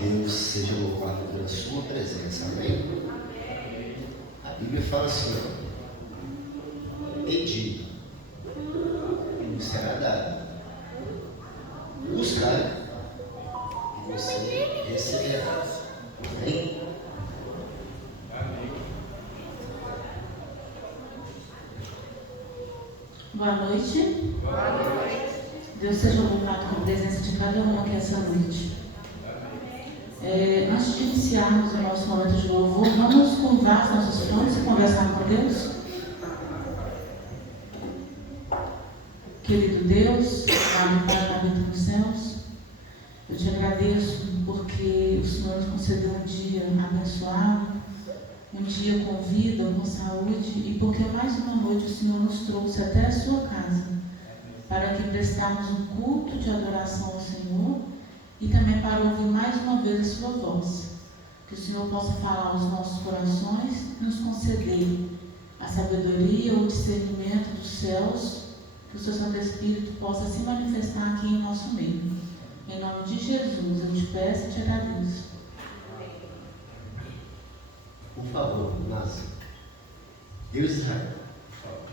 Deus seja louvado pela sua presença, amém? A Bíblia fala assim, pedi e vos será dado, buscar e você receberá, amém? Boa noite. Boa noite. Deus seja louvado com a presença de cada um aqui essa noite. Antes de iniciarmos o nosso momento de louvor, vamos curvar as nossas frontes e conversar com Deus. Querido Deus, amado Pai que habita nos céus, eu te agradeço porque o Senhor nos concedeu um dia abençoado, um dia com vida, com saúde, e porque mais uma noite o Senhor nos trouxe até a sua casa, para que prestarmos um culto de adoração ao Senhor e também para ouvir mais uma vez a sua voz. Que o Senhor possa falar aos nossos corações e nos conceder a sabedoria, o discernimento dos céus, que o seu Santo Espírito possa se manifestar aqui em nosso meio. Em nome de Jesus, eu te peço e te agradeço. Por favor, Márcio. Deus Israel, por favor.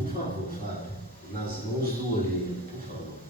Por favor, Fábio, nas mãos do olheiro, por favor.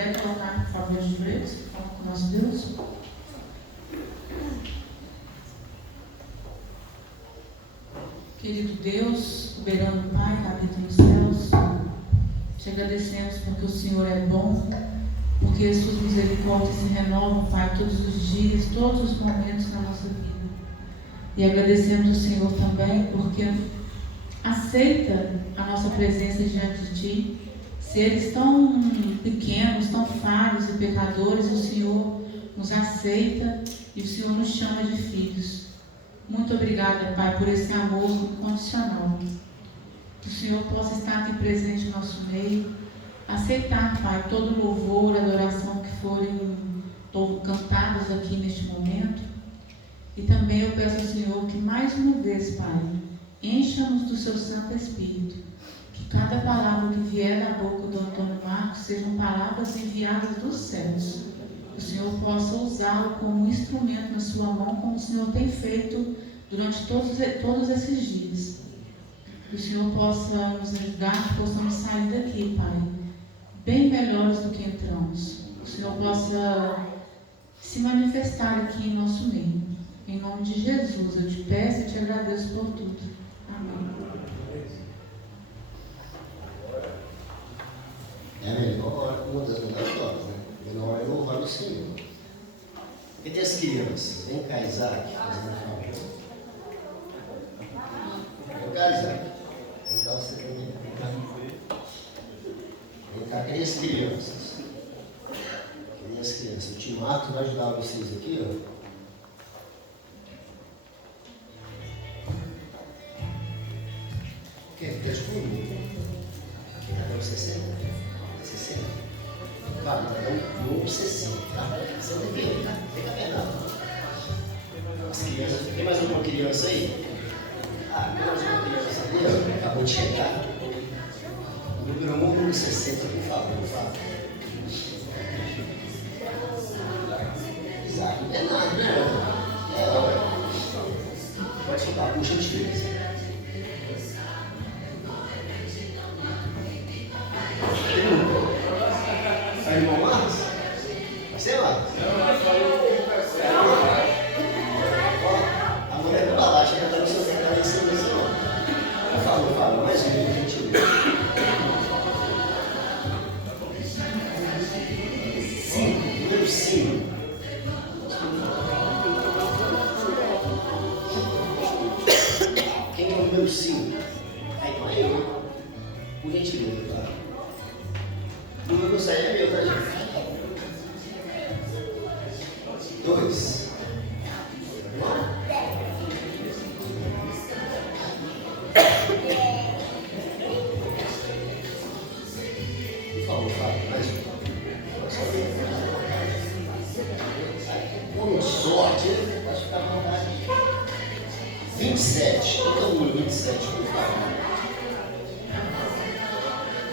puder colocar, por favor, os joelhos, fala com o nosso Deus. Querido Deus, soberano Pai, que habita nos céus, te agradecemos porque o Senhor é bom, porque as suas misericórdias se renovam, Pai, todos os dias, todos os momentos na nossa vida. E agradecemos ao Senhor também porque aceita a nossa presença diante de Ti. Seres tão pequenos, tão falhos e pecadores, o Senhor nos aceita e o Senhor nos chama de filhos. Muito obrigada, Pai, por esse amor incondicional. Que o Senhor possa estar aqui presente no nosso meio, aceitar, Pai, todo louvor, adoração que forem cantados aqui neste momento. E também eu peço ao Senhor que mais uma vez, Pai, encha-nos do Seu Santo Espírito. Que cada palavra que vier da boca do Antônio Marcos sejam palavras enviadas dos céus. Que o Senhor possa usá-lo como instrumento na sua mão, como o Senhor tem feito durante todos esses dias. Que o Senhor possa nos ajudar, que possamos sair daqui, Pai, bem melhores do que entramos. Que o Senhor possa se manifestar aqui em nosso meio. Em nome de Jesus, eu te peço e te agradeço por tudo. Amém. É a melhor hora, uma das melhores horas, né? Melhor hora é louvar o Senhor. Porque tem as crianças. Vem cá, Isaac, fazendo favor. Vem cá, Isaac. Vem cá, você também. Vem cá, cadê as crianças? Cadê as crianças? O Timato vai ajudar vocês aqui, ó. Quem? Fica de comigo. Cadê o 60? 60? Vai, no 60, tá? Você não tem, tá? Fica pegando. As crianças, tem mais alguma criança aí? Ah, tem mais uma criança ali, ó. Acabou de chegar. Número 1, número 60, por favor, fala. Isaac, não é nada, né? É, ó. Pode soltar, puxa de vez. É irmão Marcos? Você, Marcos? A mulher do balacho ainda está no seu canal aí, sem noção. Fala, mais um, por gentileza. 5, número 5. Quem é o número 5? Aí, não é eu. Por gentileza, tá? O número 7 é meu, tá, gente? 2. Por favor, fala, mais um. Com sorte, pode ficar à vontade. 27. Qual é o número 27, por favor?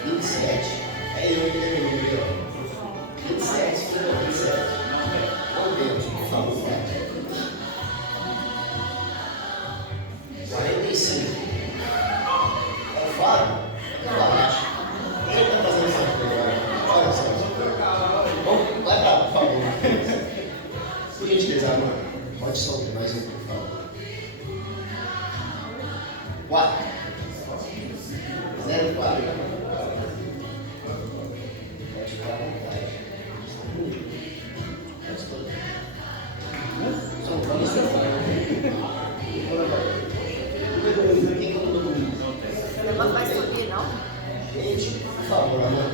27. É eu que tenho o número. 27, não, 27. Não Deus, por favor. 45. É o Fábio? Eu acho. Ele está fazendo essa coisa. Olha só. Bom, vai pra lá, por favor. Por gentileza, mano. Pode soltar mais um, por favor. 4. 04. Não vai subir, não? Gente, por favor, amor.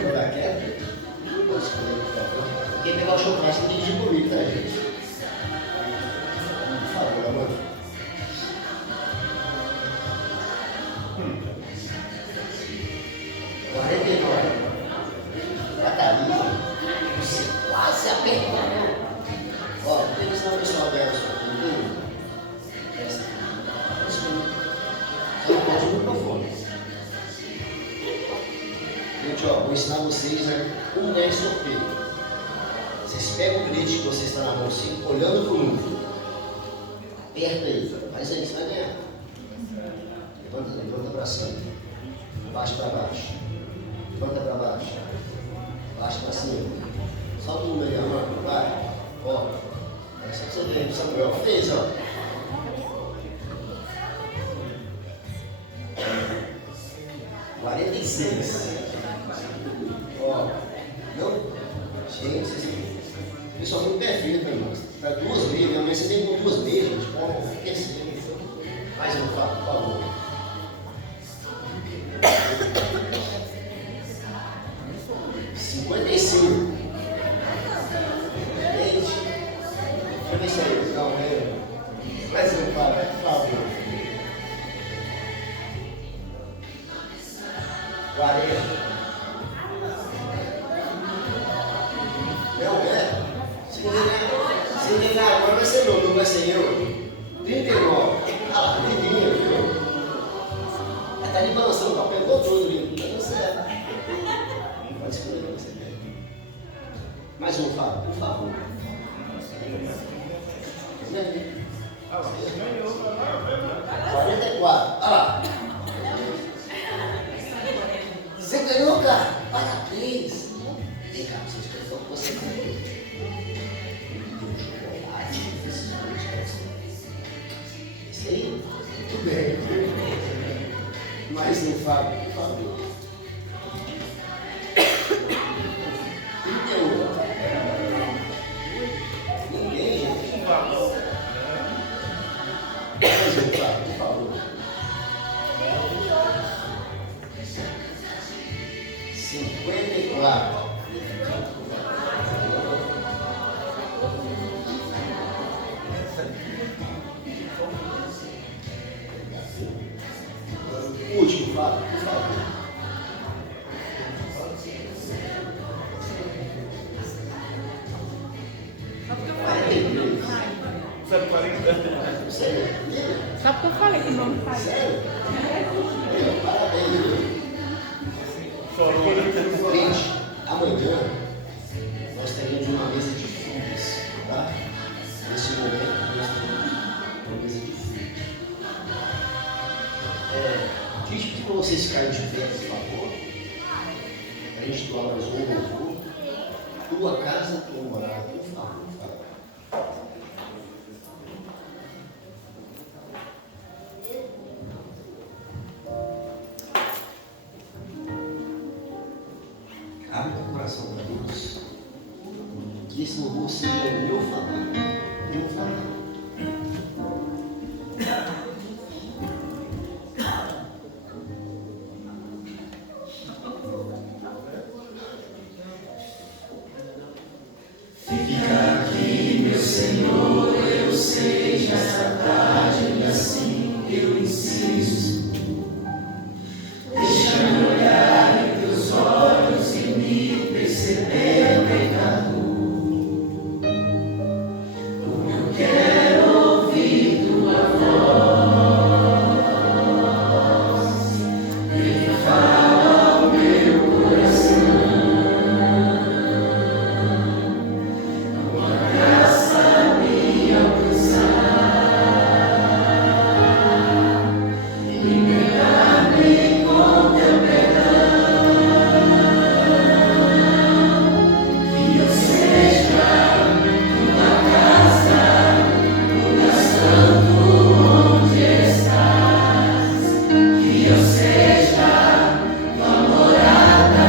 Para dar queda. Posso escolher, por favor. Quem pegar o chocolate tem que dirigir comigo, tá, gente? Por favor, amor. Você quase apertou, né? Ó, tem que ensinar o pessoal dela só. Presta. Só não pode o microfone. Gente, ó, vou ensinar vocês como é sorteio. Vocês pegam o bilhete que você está na mão assim, olhando Aperta aí. Faz aí, você vai ganhar. Levanta para cima. Baixo para baixo. Levanta para baixo. Baixo para cima. Solta o número aí, mano. Vai. Ó. É só que você vê, Samuel. Fez, ó. Ó. Não? Gente, vocês só tem um pé firme, irmãos. Para 2 meias, minha mãe, você tem com 2 meias, gente. Mais um, por favor. $55. Gente, deixa eu ver se aí, não, né? Mais um, por favor. 40. Não é? Se ligar agora vai ser meu, não vai ser eu. 39. Ah lá, menino, viu? Ela tá de balançando o papel todo ali. Tá dando certo. Pode escolher o que você quer. Mais um, Fábio, por favor. Ganhou. 44. Olha lá. Você ganhou, cara? Parabéns. Vem cá, vocês estão com você. Isso aí? Muito bem. Mais um, Fábio, por favor. 31. Ninguém, gente. Mais um, Fábio, por favor. 54. Último, Fábio, por favor. 43. Sabe 40? Sério? Só porque eu falei que não faz. Sério? Parabéns, viu? Gente, amanhã nós teremos uma mesa de frutas, tá? Nesse momento nós teremos uma mesa de frutas. Gente, pedir para vocês ficarem de pé, por favor. A gente doar mais um louvor. Tua casa, tua morada, por favor. Abre o coração para Deus. Que esse louvor seja o meu favor. Meu favor. Fica aqui, meu Senhor, eu sei, já esta tarde, assim eu insisto. Deixa-me olhar em teus olhos e me perceber pecador. Como eu quero ouvir tua voz, vem fala ao meu coração. Uma graça me alcançar, libertar-me com teu perdão, que eu seja tua casa, lugar santo onde estás, que eu seja tua morada,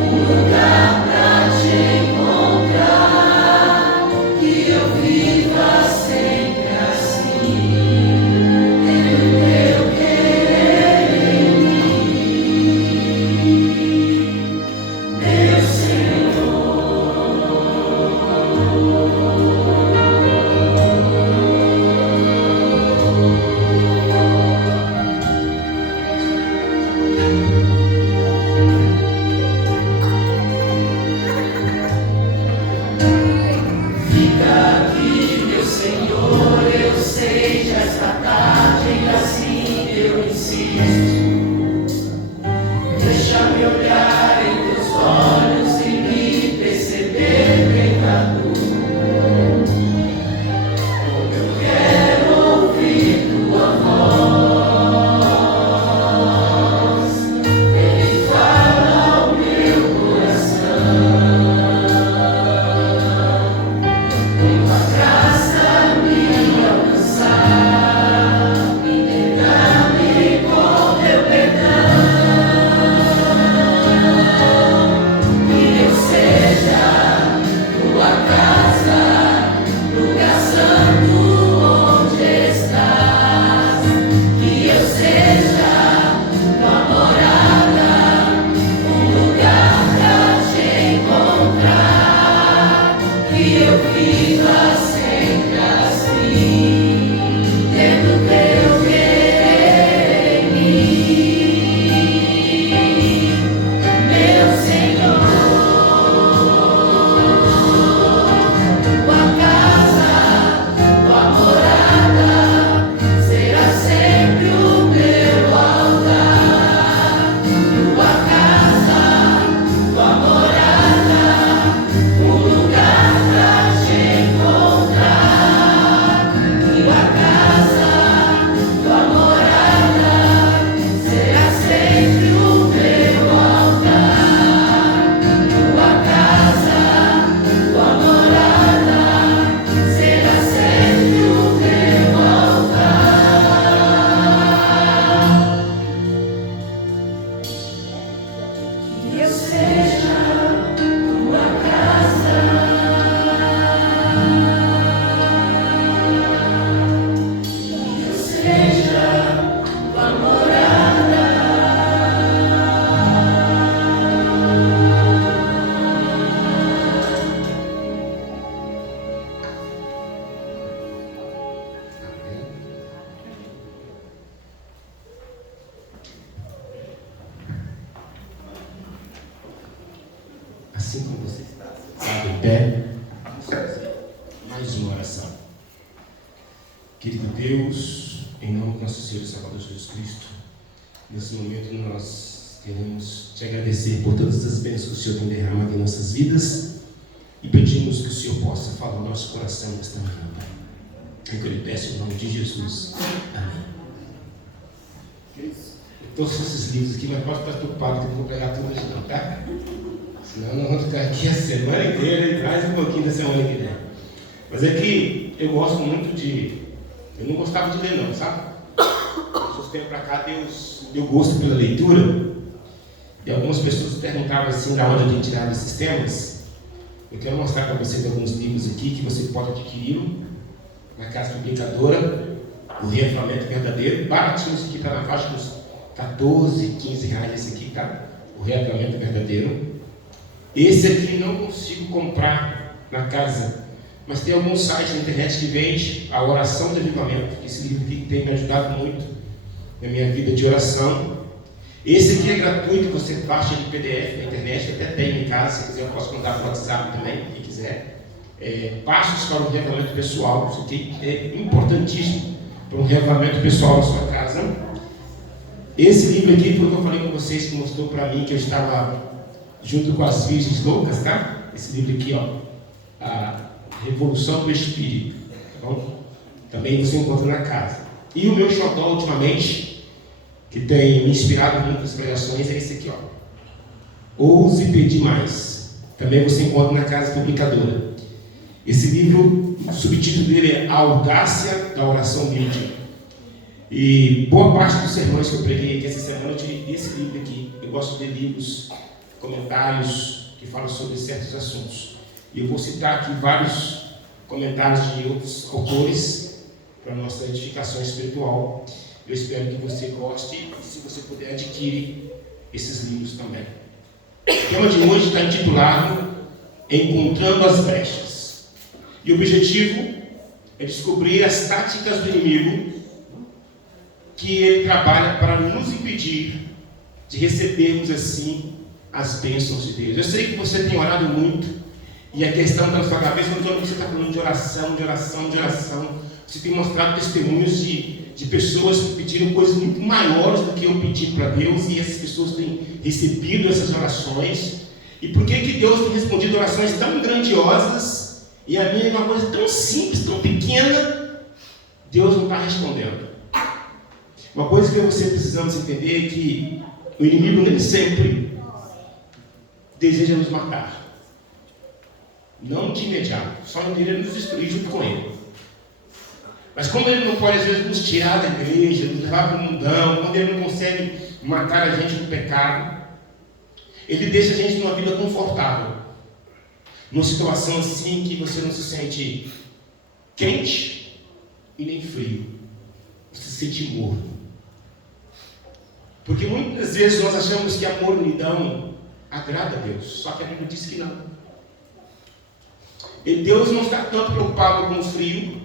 lugar pra te encontrar, que eu viva sempre assim, tendo teu querer em mim, meu Senhor. Fica aqui, meu Senhor, eu sei, já esta tarde e assim eu insisto. Deixa-me olhar em teus olhos e me perceber pecador. Como eu quero pé. Mais uma oração. Querido Deus, em nome do nosso Senhor e Salvador Jesus Cristo, nesse momento nós queremos te agradecer por todas as bênçãos que o Senhor tem derramado em nossas vidas e pedimos que o Senhor possa falar no nosso coração nesta manhã, Pai. É o que eu lhe peço em nome de Jesus. Amém. Eu trouxe esses livros aqui, mas pode estar preocupado que eu não vou pegar tudo hoje não, tá? Senão nós vamos ficar aqui a semana inteira e mais um pouquinho da semana que vem. Mas é que eu gosto muito de... Eu não gostava de ler não, sabe? Uns tempos para cá Deus deu gosto pela leitura. E algumas pessoas perguntavam assim, da onde eu tinha tirado esses temas. Eu quero mostrar para vocês alguns livros aqui que você pode adquirir na Casa Publicadora, o Reavivamento Verdadeiro, baratinho. Esse aqui está na faixa dos 14, 15 reais, esse aqui, tá? O Reavivamento Verdadeiro. Esse aqui não consigo comprar na casa, mas tem alguns sites na internet que vende a Oração do Avivamento. Esse livro aqui tem me ajudado muito na minha vida de oração. Esse aqui é gratuito, você baixa ele em PDF na internet, até tem em casa, se quiser eu posso mandar para o WhatsApp também, quem quiser. Passos para o reavivamento pessoal, isso aqui é importantíssimo para um reavivamento pessoal na sua casa. Esse livro aqui foi o que eu falei com vocês, que mostrou para mim que eu estava junto com as Virgens Loucas, tá? Esse livro aqui, ó, A Revolução do Espírito, tá bom? Também você encontra na casa. E o meu xodó ultimamente, que tem me inspirado muito nas pregações, é esse aqui, ó. Ouse Pedir Mais. Também você encontra na Casa Publicadora. Esse livro, o subtítulo dele é A Audácia da Oração Bíblica. E boa parte dos sermões que eu preguei aqui essa semana eu tirei desse livro aqui. Eu gosto de livros, comentários que falam sobre certos assuntos. E eu vou citar aqui vários comentários de outros autores para a nossa edificação espiritual. Eu espero que você goste e, se você puder, adquire esses livros também. O tema de hoje está intitulado Encontrando as Brechas. E o objetivo é descobrir as táticas do inimigo que ele trabalha para nos impedir de recebermos assim as bênçãos de Deus. Eu sei que você tem orado muito e a questão da sua cabeça, não estou você está falando de oração, de oração, de oração. Você tem mostrado testemunhos de pessoas que pediram coisas muito maiores do que eu pedi para Deus, e essas pessoas têm recebido essas orações. E por que Deus tem respondido orações tão grandiosas e a minha é uma coisa tão simples, tão pequena, Deus não está respondendo? Uma coisa que você precisamos entender é que o inimigo nem sempre deseja nos matar. Não de imediato, só não querer nos destruir junto com ele. Mas como ele não pode, às vezes, nos tirar da igreja, nos levar para o mundão, quando ele não consegue matar a gente no pecado, ele deixa a gente numa vida confortável, numa situação assim que você não se sente quente e nem frio, você se sente morno. Porque muitas vezes nós achamos que a mornidão agrada a Deus, só que a Bíblia diz que não. E Deus não está tão preocupado com o frio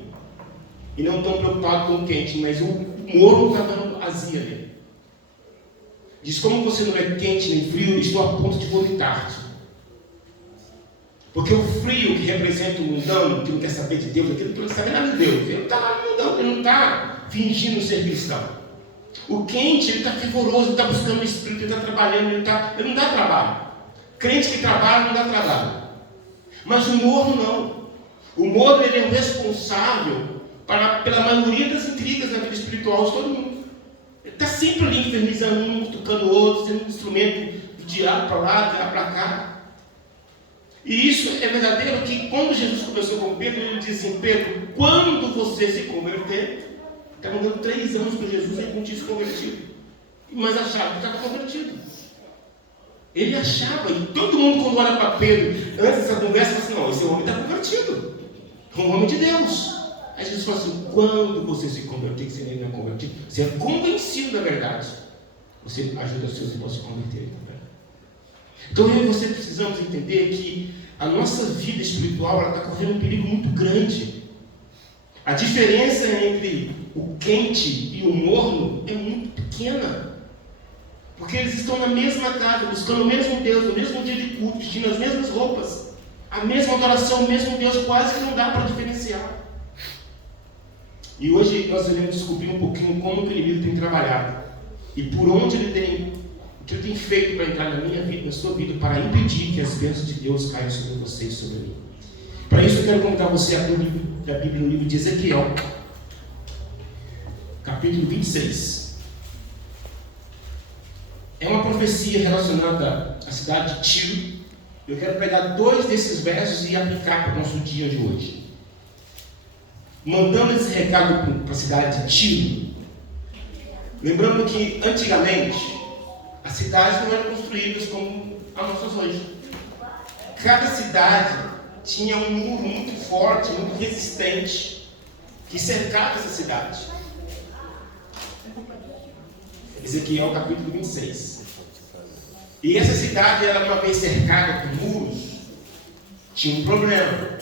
e não tão preocupado com o quente, mas o morno está dando azia nele. Diz: como você não é quente nem frio, estou a ponto de vomitar-te. Porque o frio, que representa o mundano, que não quer saber de Deus, aquilo que não sabe nada de Deus, ele não está lá no mundano, ele não está fingindo ser cristão. O quente, ele está fervoroso, ele está buscando o Espírito, ele está trabalhando, ele não dá trabalho. Crente que trabalha não dá trabalho. Mas o morno não. O morno, ele é o responsável pela maioria das intrigas da vida espiritual de todo mundo. Ele está sempre ali, infernizando um, tocando o outro, sendo um instrumento do diabo para lá, de lá para cá. E isso é verdadeiro, que quando Jesus conversou com Pedro, ele disse assim: Pedro, quando você se converter, estavam dando 3 anos para Jesus e ele não tinha se convertido. Mas achava que estava convertido. Ele achava, e todo mundo, quando olha para Pedro, antes dessa conversa, fala assim: não, esse homem está convertido. É um homem de Deus. Aí Jesus fala assim: quando você se converter, que você nem é convertido, você é convencido da verdade, você ajuda os seus irmãos a se converterem também. Então eu e você precisamos entender que a nossa vida espiritual está correndo um perigo muito grande. A diferença entre o quente e o morno é muito pequena. Porque eles estão na mesma casa, buscando o mesmo Deus, no mesmo dia de culto, vestindo as mesmas roupas. A mesma adoração, o mesmo Deus, quase que não dá para diferenciar. E hoje nós iremos descobrir um pouquinho como o inimigo tem trabalhado e por onde ele tem, o que ele tem feito para entrar na minha vida, na sua vida, para impedir que as bênçãos de Deus caiam sobre você e sobre mim. Para isso eu quero convidar você a abrir o livro da Bíblia no livro de Ezequiel, capítulo 26. É uma profecia relacionada à cidade de Tiro. Eu quero pegar 2 desses versos e aplicar para o nosso dia de hoje. Mandando esse recado para a cidade de Tiro, lembrando que antigamente as cidades não eram construídas como as nossas hoje. Cada cidade tinha um muro muito forte, muito resistente, que cercava essa cidade. Ezequiel capítulo 26. E essa cidade, ela, uma vez cercada por muros, tinha um problema.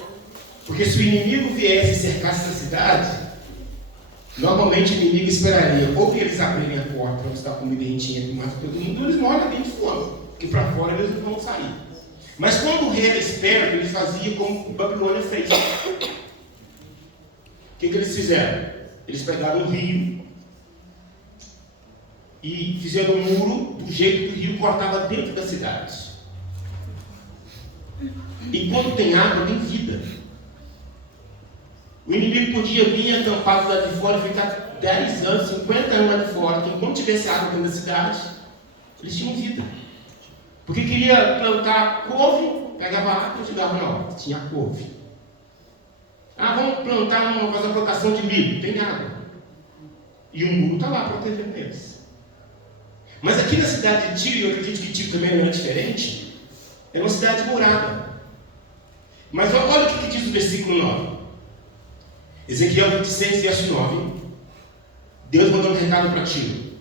Porque se o inimigo viesse e cercasse essa cidade, normalmente o inimigo esperaria ou que eles abrirem a porta onde está a comida e a gente mata todo mundo, eles morrem dentro de fome, porque para fora eles não vão sair. Mas quando o rei era esperto, ele fazia como Babilônia fez. O que eles fizeram? Eles pegaram um rio e fizeram um muro do jeito que o rio cortava dentro da cidade. E quando tem água, tem vida. O inimigo podia vir acampado lá de fora e ficar 10 anos, 50 anos lá de fora, que enquanto tivesse água dentro da cidade, eles tinham vida. Porque queria plantar couve, pegava água e jogava na horta, tinha couve. Vamos plantar fazer uma plantação de milho, tem água. E o muro está lá protegendo eles. Mas aqui na cidade de Tiro, eu acredito que Tiro também não era diferente, era uma cidade murada. Mas olha o que diz o versículo 9. Ezequiel 26, verso 9. Deus mandou um recado para Tiro: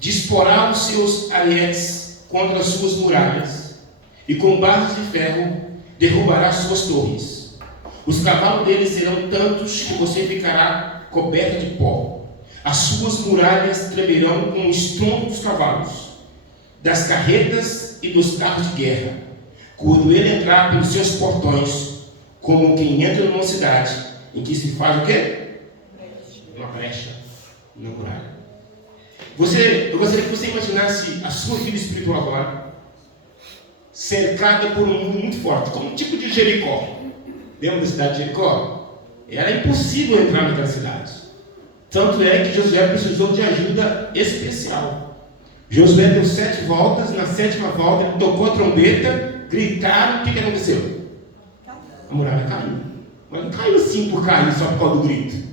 disporá os seus arietes contra as suas muralhas, e com barras de ferro derrubará as suas torres. Os cavalos deles serão tantos que você ficará coberto de pó. As suas muralhas tremerão com o estrondo dos cavalos, das carretas e dos carros de guerra, quando ele entrar pelos seus portões, como quem entra numa cidade em que se faz o quê? Uma brecha na muralha. Eu gostaria que você imaginasse a sua vida espiritual agora, cercada por um muro muito forte, como um tipo de Jericó. Lembra da cidade de Jericó? Era impossível entrar naquela cidade. Tanto é que Josué precisou de ajuda especial. Josué deu 7 voltas, na 7ª volta ele tocou a trombeta, gritaram, o que aconteceu? A muralha caiu. Mas não caiu assim por cair, só por causa do grito.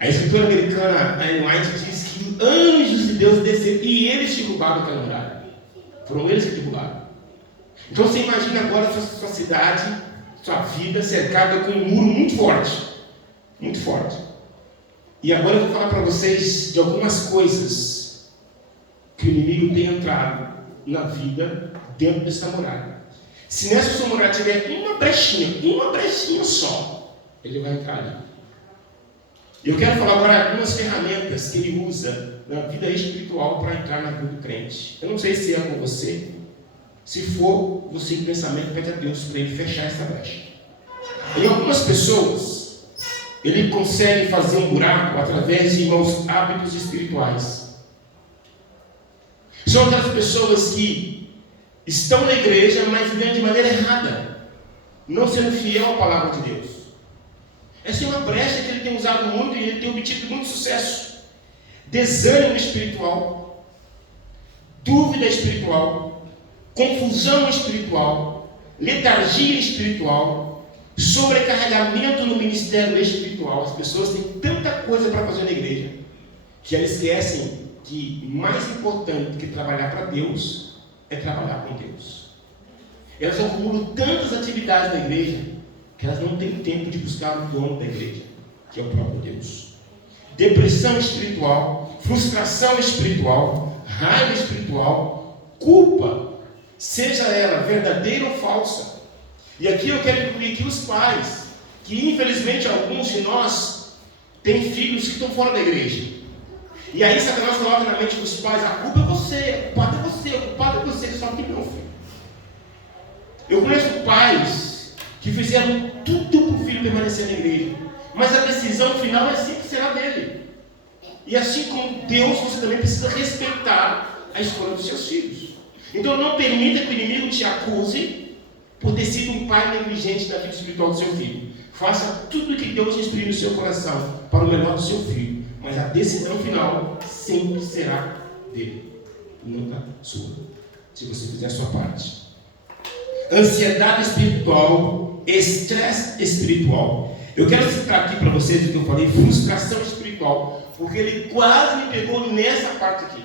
A escritora americana Ellen White diz que anjos de Deus desceram e eles derrubaram aquela muralha. Foram eles que derrubaram. Então você imagina agora sua cidade, sua vida cercada com um muro muito forte. Muito forte. E agora eu vou falar para vocês de algumas coisas que o inimigo tem entrado na vida dentro dessa muralha. Se nessa sua muralha tiver uma brechinha só, ele vai entrar ali. Eu quero falar agora algumas ferramentas que ele usa na vida espiritual para entrar na vida do crente. Eu não sei se é com você. Se for, você em pensamento pede a Deus para ele fechar essa brecha. Em algumas pessoas, ele consegue fazer um buraco através de maus hábitos espirituais. São aquelas pessoas que estão na igreja, mas vivendo de maneira errada, não sendo fiel à palavra de Deus. Essa é uma brecha que ele tem usado muito e ele tem obtido muito sucesso. Desânimo espiritual, dúvida espiritual, confusão espiritual, letargia espiritual, sobrecarregamento no ministério espiritual. As pessoas têm tanta coisa para fazer na igreja que elas esquecem que mais importante do que trabalhar para Deus é trabalhar com Deus. Elas acumulam tantas atividades na igreja que elas não têm tempo de buscar o dono da igreja, que é o próprio Deus. Depressão espiritual, frustração espiritual, raiva espiritual, culpa, seja ela verdadeira ou falsa. E aqui eu quero incluir aqui os pais, que infelizmente alguns de nós têm filhos que estão fora da igreja. E aí Satanás coloca na mente dos pais: a culpa é você, o culpado é você, só que não, filho. Eu conheço pais que fizeram tudo para o filho permanecer na igreja, mas a decisão final é sempre será dele. E assim como Deus, você também precisa respeitar a escolha dos seus filhos. Então não permita que o inimigo te acuse por ter sido um pai negligente na vida espiritual do seu filho. Faça tudo o que Deus instruir no seu coração para o melhor do seu filho, mas a decisão final sempre será dele, nunca sua, se você fizer a sua parte. Ansiedade espiritual, estresse espiritual. Eu quero citar aqui para vocês o que eu falei, frustração espiritual, porque ele quase me pegou nessa parte aqui.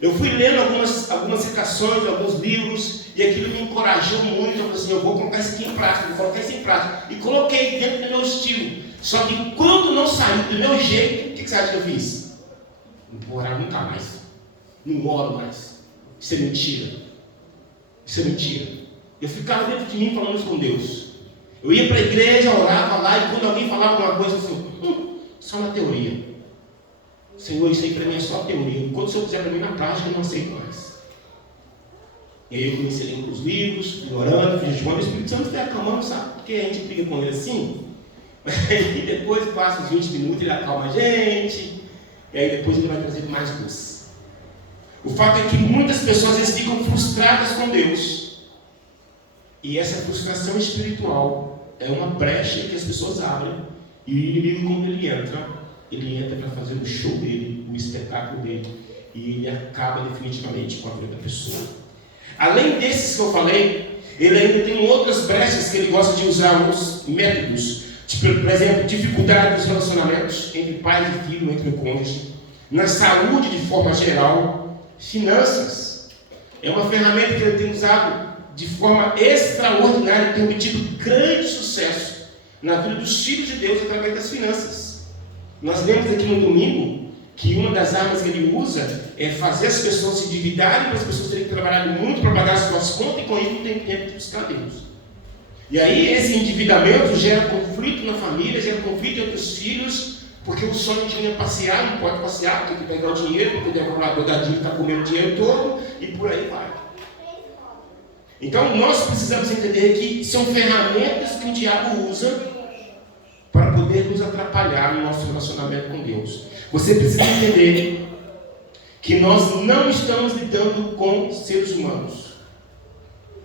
Eu fui lendo algumas citações, alguns livros, e aquilo me encorajou muito. Eu falei assim, eu vou colocar isso aqui em prática, vou colocar isso em prática. E coloquei dentro do meu estilo. Só que quando não saiu do meu jeito, o que você acha que eu fiz? Não vou orar nunca mais. Não oro mais. Isso é mentira. Isso é mentira. Eu ficava dentro de mim falando isso com Deus. Eu ia para a igreja, orava lá, e quando alguém falava alguma coisa assim, só na teoria. Senhor, isso aí para mim é só teoria. Quando o Senhor fizer para mim na prática, eu não aceito mais. E aí eu comecei a ler os livros, fui orando, fui jejuando, o Espírito Santo foi acalmando, sabe? Porque a gente briga com ele assim, e depois passa uns 20 minutos, ele acalma a gente, e aí depois ele vai trazer mais luz. O fato é que muitas pessoas eles ficam frustradas com Deus. E essa frustração espiritual é uma brecha que as pessoas abrem, e o inimigo, quando ele entra para fazer o show dele, o espetáculo dele, e ele acaba definitivamente com a vida da pessoa. Além desses que eu falei, ele ainda tem outras brechas que ele gosta de usar, os métodos, tipo, por exemplo, dificuldade dos relacionamentos entre pai e filho, entre o cônjuge, na saúde de forma geral, finanças. É uma ferramenta que ele tem usado de forma extraordinária, tem obtido grande sucesso na vida dos filhos de Deus através das finanças. Nós lemos aqui no domingo que uma das armas que ele usa é fazer as pessoas se endividarem, para as pessoas terem trabalhado muito para pagar as suas contas, e com isso não tem tempo de buscar Deus. E aí esse endividamento gera conflito na família, gera conflito entre os filhos, porque o sonho tinha passear, não pode passear, tem que pegar o dinheiro, porque o devorador da dívida está comendo o dinheiro todo, e por aí vai. Então nós precisamos entender que são ferramentas que o diabo usa para poder nos atrapalhar no nosso relacionamento com Deus. Você precisa entender que nós não estamos lidando com seres humanos.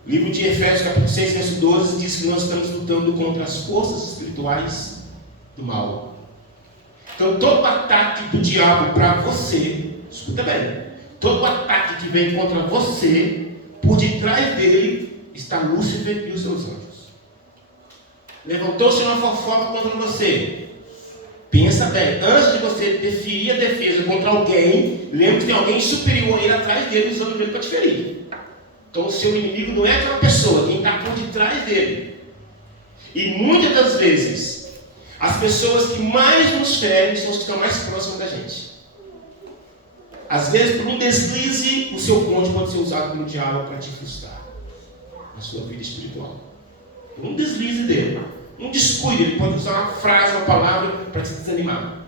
O livro de Efésios, capítulo 6, verso 12, diz que nós estamos lutando contra as forças espirituais do mal. Então, todo ataque do diabo para você, escuta bem, todo ataque que vem contra você, por detrás dele está Lúcifer e os seus anjos. Levantou-se uma fofoca contra você. Pensa bem, antes de você deferir a defesa contra alguém, lembre que tem alguém superior a ele atrás dele, usando ele para te ferir. Então o seu inimigo não é aquela pessoa, quem está por detrás dele. E muitas das vezes, as pessoas que mais nos ferem são as que estão mais próximas da gente. Às vezes, por um deslize, o seu cônjuge pode ser usado pelo diabo para te frustrar na sua vida espiritual. Por um deslize dele, um descuido, ele pode usar uma frase, uma palavra para te desanimar.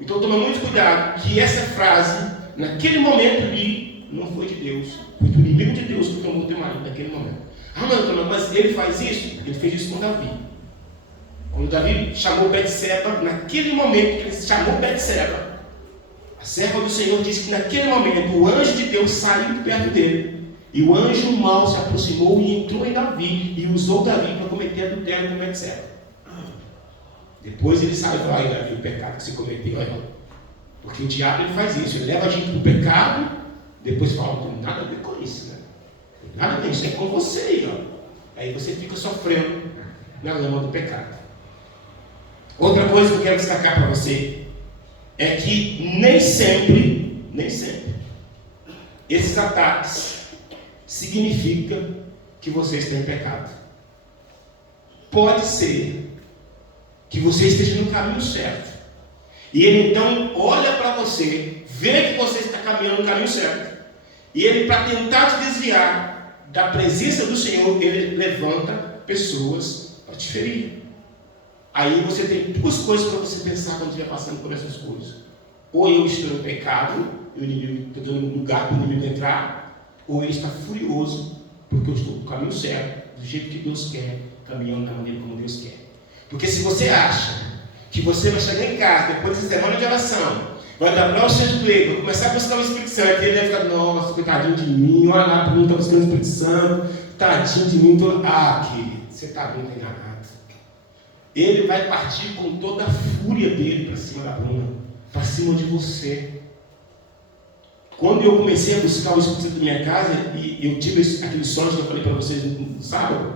Então toma muito cuidado que essa frase, naquele momento ali, não foi de Deus, foi do inimigo de Deus que tomou teu marido naquele momento. Ah, não, mas ele faz isso? Ele fez isso com Davi. Quando Davi chamou Betseba, naquele momento que ele chamou Betseba, a serva do Senhor disse que naquele momento o anjo de Deus saiu de perto dele. E o anjo mau se aproximou e entrou em Davi e usou Davi para cometer adultério com Betseba. Depois ele sabe falar, ai Davi, o pecado que se cometeu é. Porque o diabo ele faz isso, ele leva a gente para o pecado, depois fala, não tem nada a ver com isso, né? Não tem nada a ver, isso é com você aí, ó. Aí você fica sofrendo na lama do pecado. Outra coisa que eu quero destacar para você é que nem sempre, esses ataques significa que você está em pecado. Pode ser que você esteja no caminho certo. E ele então olha para você, vê que você está caminhando no caminho certo. E ele, para tentar te desviar da presença do Senhor, ele levanta pessoas para te ferir. Aí você tem duas coisas para você pensar quando estiver passando por essas coisas. Ou eu estou em pecado, o inimigo está dando lugar para o inimigo entrar, ou ele está furioso porque eu estou no caminho certo, do jeito que Deus quer, caminhando da maneira como Deus quer. Porque se você acha que você vai chegar em casa, depois dessa semana de oração, vai dobrar os seus joelhos, vai começar a buscar o Espírito Santo, e ele vai ficar, nossa, coitadinho de mim, olha lá, para mim está buscando o Espírito Santo, tadinho de mim, querido, você está muito enganado. Ele vai partir com toda a fúria dele para cima da Bruna, para cima de você. Quando eu comecei a buscar o Espírito Santo na minha casa, e eu tive aqueles sonhos que eu falei para vocês no sábado,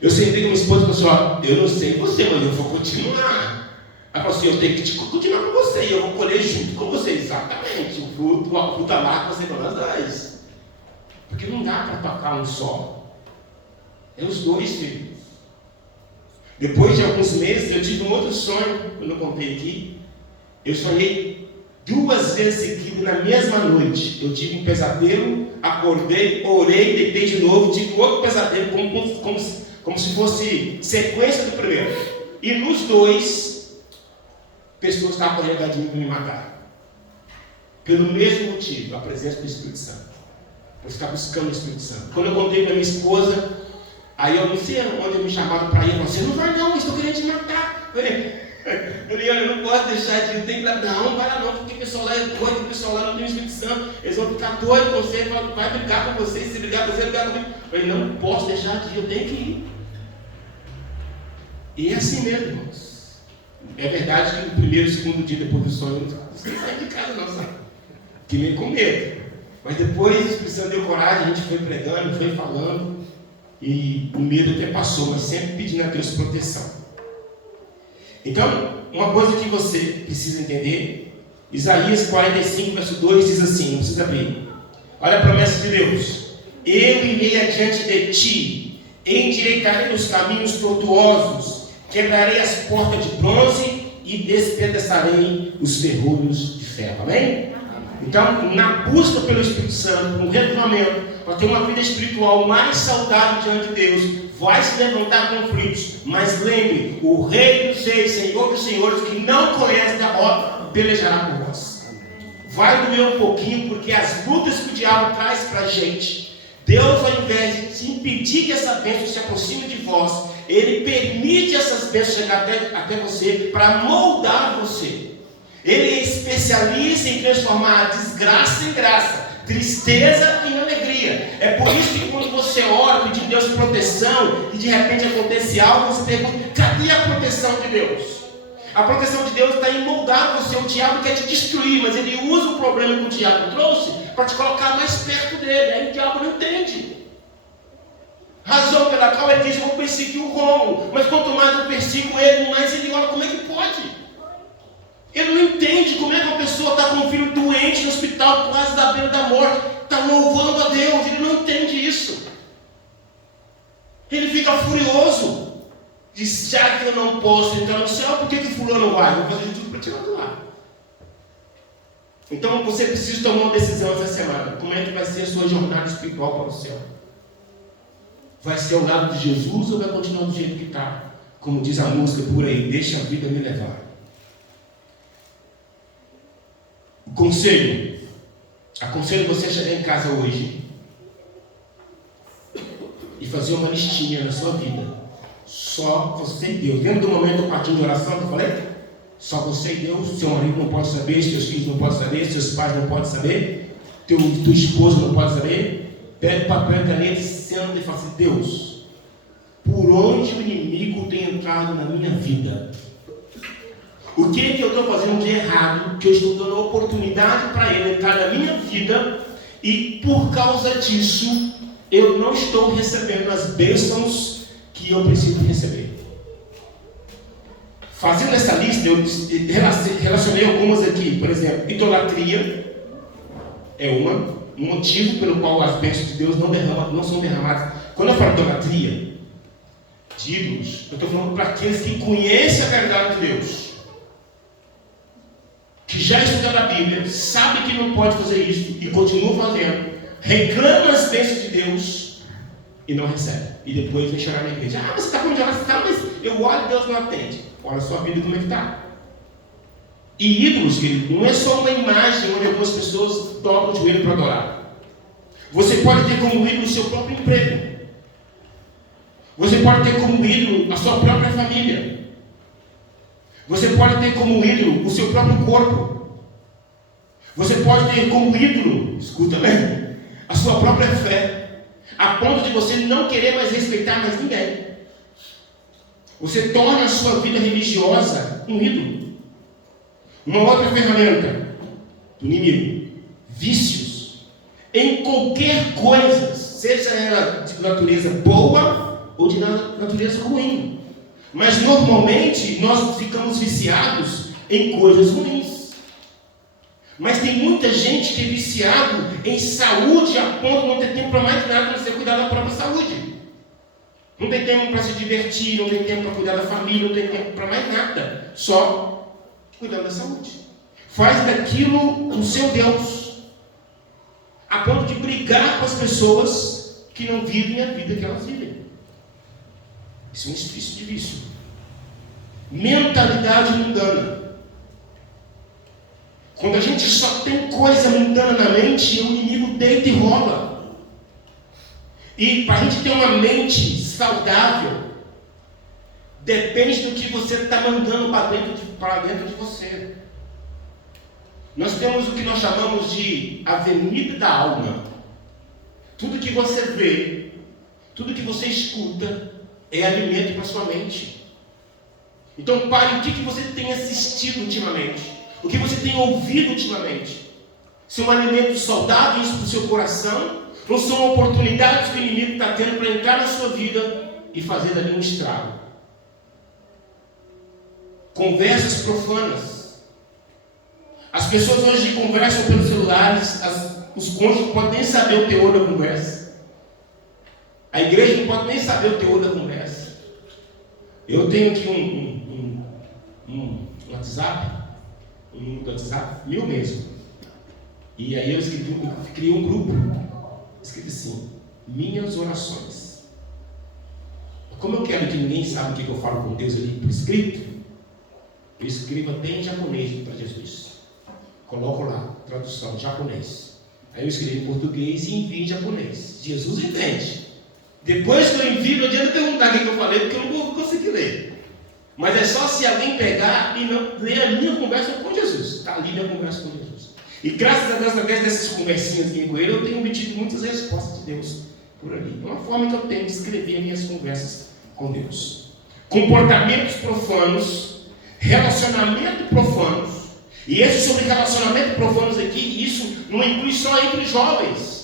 eu sentei com minha esposa e falei assim, eu não sei você, mas eu vou continuar. Ela falou assim, eu tenho que continuar com você, e eu vou colher junto com você, exatamente, o fruto amargo você com nós dois. Porque não dá para tocar um só. É os dois, filhos. Depois de alguns meses, eu tive um outro sonho, eu não contei aqui. Eu sonhei 2 vezes seguidas na mesma noite. Eu tive um pesadelo, acordei, orei, deitei de novo, tive outro pesadelo, como se fosse sequência do primeiro. E nos 2, pessoas estavam correndo de mim para me matar. Pelo mesmo motivo, a presença do Espírito Santo. Eu estava buscando o Espírito Santo. Quando eu contei para minha esposa, aí eu não sei onde me chamaram para ir, você não vai não, eu estou querendo te matar. Eu falei, olha, eu não posso deixar de ir, tem que não vai lá não, porque o pessoal lá é doido, o pessoal lá não tem o Espírito Santo, eles vão ficar doidos com você, vai brigar com você, se brigar com você, brigar comigo. Eu falei, não posso deixar de ir, eu tenho que ir. E é assim mesmo, irmãos. É verdade que no primeiro e segundo dia depois do sonho, você não sai de casa não, sabe? Que nem com medo. Mas depois o Espírito Santo deu coragem, a gente foi pregando, foi falando, e o medo até passou, mas sempre pedindo a Deus proteção. Então, uma coisa que você precisa entender, Isaías 45, verso 2 diz assim, não precisa abrir. Olha a promessa de Deus. Eu irei adiante de ti, endireitarei os caminhos tortuosos, quebrarei as portas de bronze e despedaçarei os ferrolhos de ferro. Amém? Então, na busca pelo Espírito Santo, no renovamento, para ter uma vida espiritual mais saudável diante de Deus, vai se levantar conflitos, mas lembre, o Rei dos Reis, Senhor dos Senhores, que não conhece derrota, pelejará por vós. Vai doer um pouquinho, porque as lutas que o diabo traz para a gente, Deus, ao invés de impedir que essa bênção se aproxime de vós, Ele permite essas bênçãos chegar até você, para moldar você. Ele é especialista em transformar a desgraça em graça, tristeza em alegria. É por isso que quando você ora, pedindo Deus proteção, e de repente acontece algo, você pergunta, cadê a proteção de Deus? A proteção de Deus está em moldar você. O diabo quer te destruir, mas ele usa o problema que o diabo trouxe para te colocar mais perto dele. Aí o diabo não entende. Razão pela qual ele diz, eu vou perseguir o Rômulo, mas quanto mais eu persigo ele, mais ele olha, como é que pode? Ele não entende como é que uma pessoa está com um filho doente no hospital, quase da beira da morte, está louvando a Deus. Ele não entende isso. Ele fica furioso. Diz, já que eu não posso entrar no céu, por que fulano vai? Eu vou fazer tudo para tirar do ar. Então você precisa tomar uma decisão essa semana. Como é que vai ser a sua jornada espiritual para o céu? Vai ser ao lado de Jesus ou vai continuar do jeito que está? Como diz a música por aí, deixa a vida me levar. Conselho. Aconselho você a chegar em casa hoje e fazer uma listinha na sua vida. Só você e Deus. Lembra do momento do partinho de oração que eu falei? Só você e Deus. Seu marido não pode saber, seus filhos não podem saber, seus pais não podem saber, tua esposa não pode saber. Pega papel e caneta e senta e fala assim, Deus, por onde o inimigo tem entrado na minha vida? O que é que eu estou fazendo de errado, que eu estou dando oportunidade para ele entrar na minha vida e por causa disso eu não estou recebendo as bênçãos que eu preciso receber. Fazendo essa lista, eu relacionei algumas aqui. Por exemplo, idolatria é um motivo pelo qual as bênçãos de Deus não são derramadas. Quando eu falo idolatria de ídolos, eu estou falando para aqueles que conhecem a verdade de Deus, que já estudaram a Bíblia, sabe que não pode fazer isso e continua fazendo, reclama as bênçãos de Deus e não recebe. E depois vem chorar na igreja. Ah, você está com oração, mas eu oro e Deus não atende. Olha a sua vida como é que está. E ídolos, querido, não é só uma imagem onde algumas pessoas dobram o joelho para adorar. Você pode ter como ídolo o seu próprio emprego. Você pode ter como ídolo a sua própria família. Você pode ter como ídolo o seu próprio corpo. Você pode ter como ídolo, escuta bem, a sua própria fé, a ponto de você não querer mais respeitar mais ninguém. Você torna a sua vida religiosa um ídolo. Uma outra ferramenta do inimigo: vícios em qualquer coisa, seja ela de natureza boa ou de natureza ruim. Mas normalmente nós ficamos viciados em coisas ruins. Mas tem muita gente que é viciado em saúde a ponto de não ter tempo para mais nada, a não ser cuidar da própria saúde. Não tem tempo para se divertir, não tem tempo para cuidar da família, não tem tempo para mais nada. Só cuidando da saúde. Faz daquilo o seu Deus. A ponto de brigar com as pessoas que não vivem a vida que elas vivem. Isso é um espírito de vício. Mentalidade mundana. Quando a gente só tem coisa mundana na mente, o inimigo deita e rola. E para a gente ter uma mente saudável, depende do que você está mandando para dentro de você. Nós temos o que nós chamamos de avenida da alma. Tudo que você vê, tudo que você escuta, é alimento para sua mente. Então pare, o que você tem assistido ultimamente? O que você tem ouvido ultimamente? São alimentos saudáveis para o seu coração? Ou são oportunidades que o inimigo está tendo para entrar na sua vida e fazer dali um estrago? Conversas profanas. As pessoas hoje conversam pelos celulares, os cônjuges podem nem saber o teor da conversa. A igreja não pode nem saber o teor da conversa. Eu tenho aqui um WhatsApp, um número do WhatsApp, meu mesmo. E aí eu criei um grupo, escrito assim: minhas orações. Como eu quero que ninguém saiba o que eu falo com Deus ali por escrito, eu escrevo até em japonês para Jesus. Coloco lá, tradução, japonês. Aí eu escrevo em português e envio em japonês. Jesus entende. Depois que eu envio, não adianta perguntar o que eu falei, porque eu não vou conseguir ler. Mas é só se alguém pegar e não ler a minha conversa com Jesus. Está ali minha conversa com Jesus. E graças a Deus, através dessas conversinhas aqui com ele, eu tenho obtido muitas respostas de Deus por ali. É uma forma que eu tenho de escrever minhas conversas com Deus. Comportamentos profanos, relacionamento profanos. E esse sobre relacionamento profanos aqui, isso não inclui só entre jovens.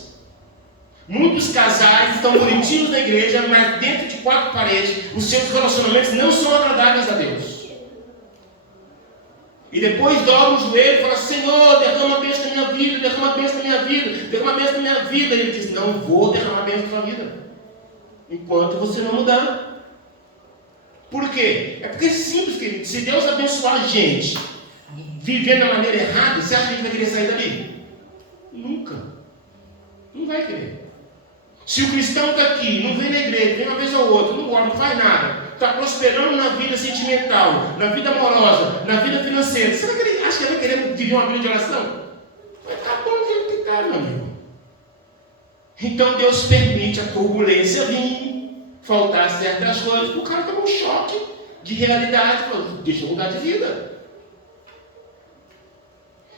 Muitos casais estão bonitinhos na igreja, mas dentro de quatro paredes, os seus relacionamentos não são agradáveis a Deus. E depois dobra o joelho e fala: Senhor, derrama a bênção na minha vida, derrama a bênção na minha vida, derrama a bênção na minha vida. E ele diz: não vou derramar a bênção na sua vida, enquanto você não mudar. Por quê? É porque é simples, querido. Se Deus abençoar a gente vivendo da maneira errada, você acha que a gente vai querer sair dali? Nunca. Não vai querer. Se o cristão está aqui, não vem na igreja, vem uma vez ou outra, não ora, não faz nada, está prosperando na vida sentimental, na vida amorosa, na vida financeira, você vai querer, acha que ele vai querer viver uma vida de oração? Vai estar bom do jeito que está, meu amigo. Então Deus permite a turbulência vir, faltar certas coisas, o cara toma um choque de realidade, fala: deixa eu mudar de vida.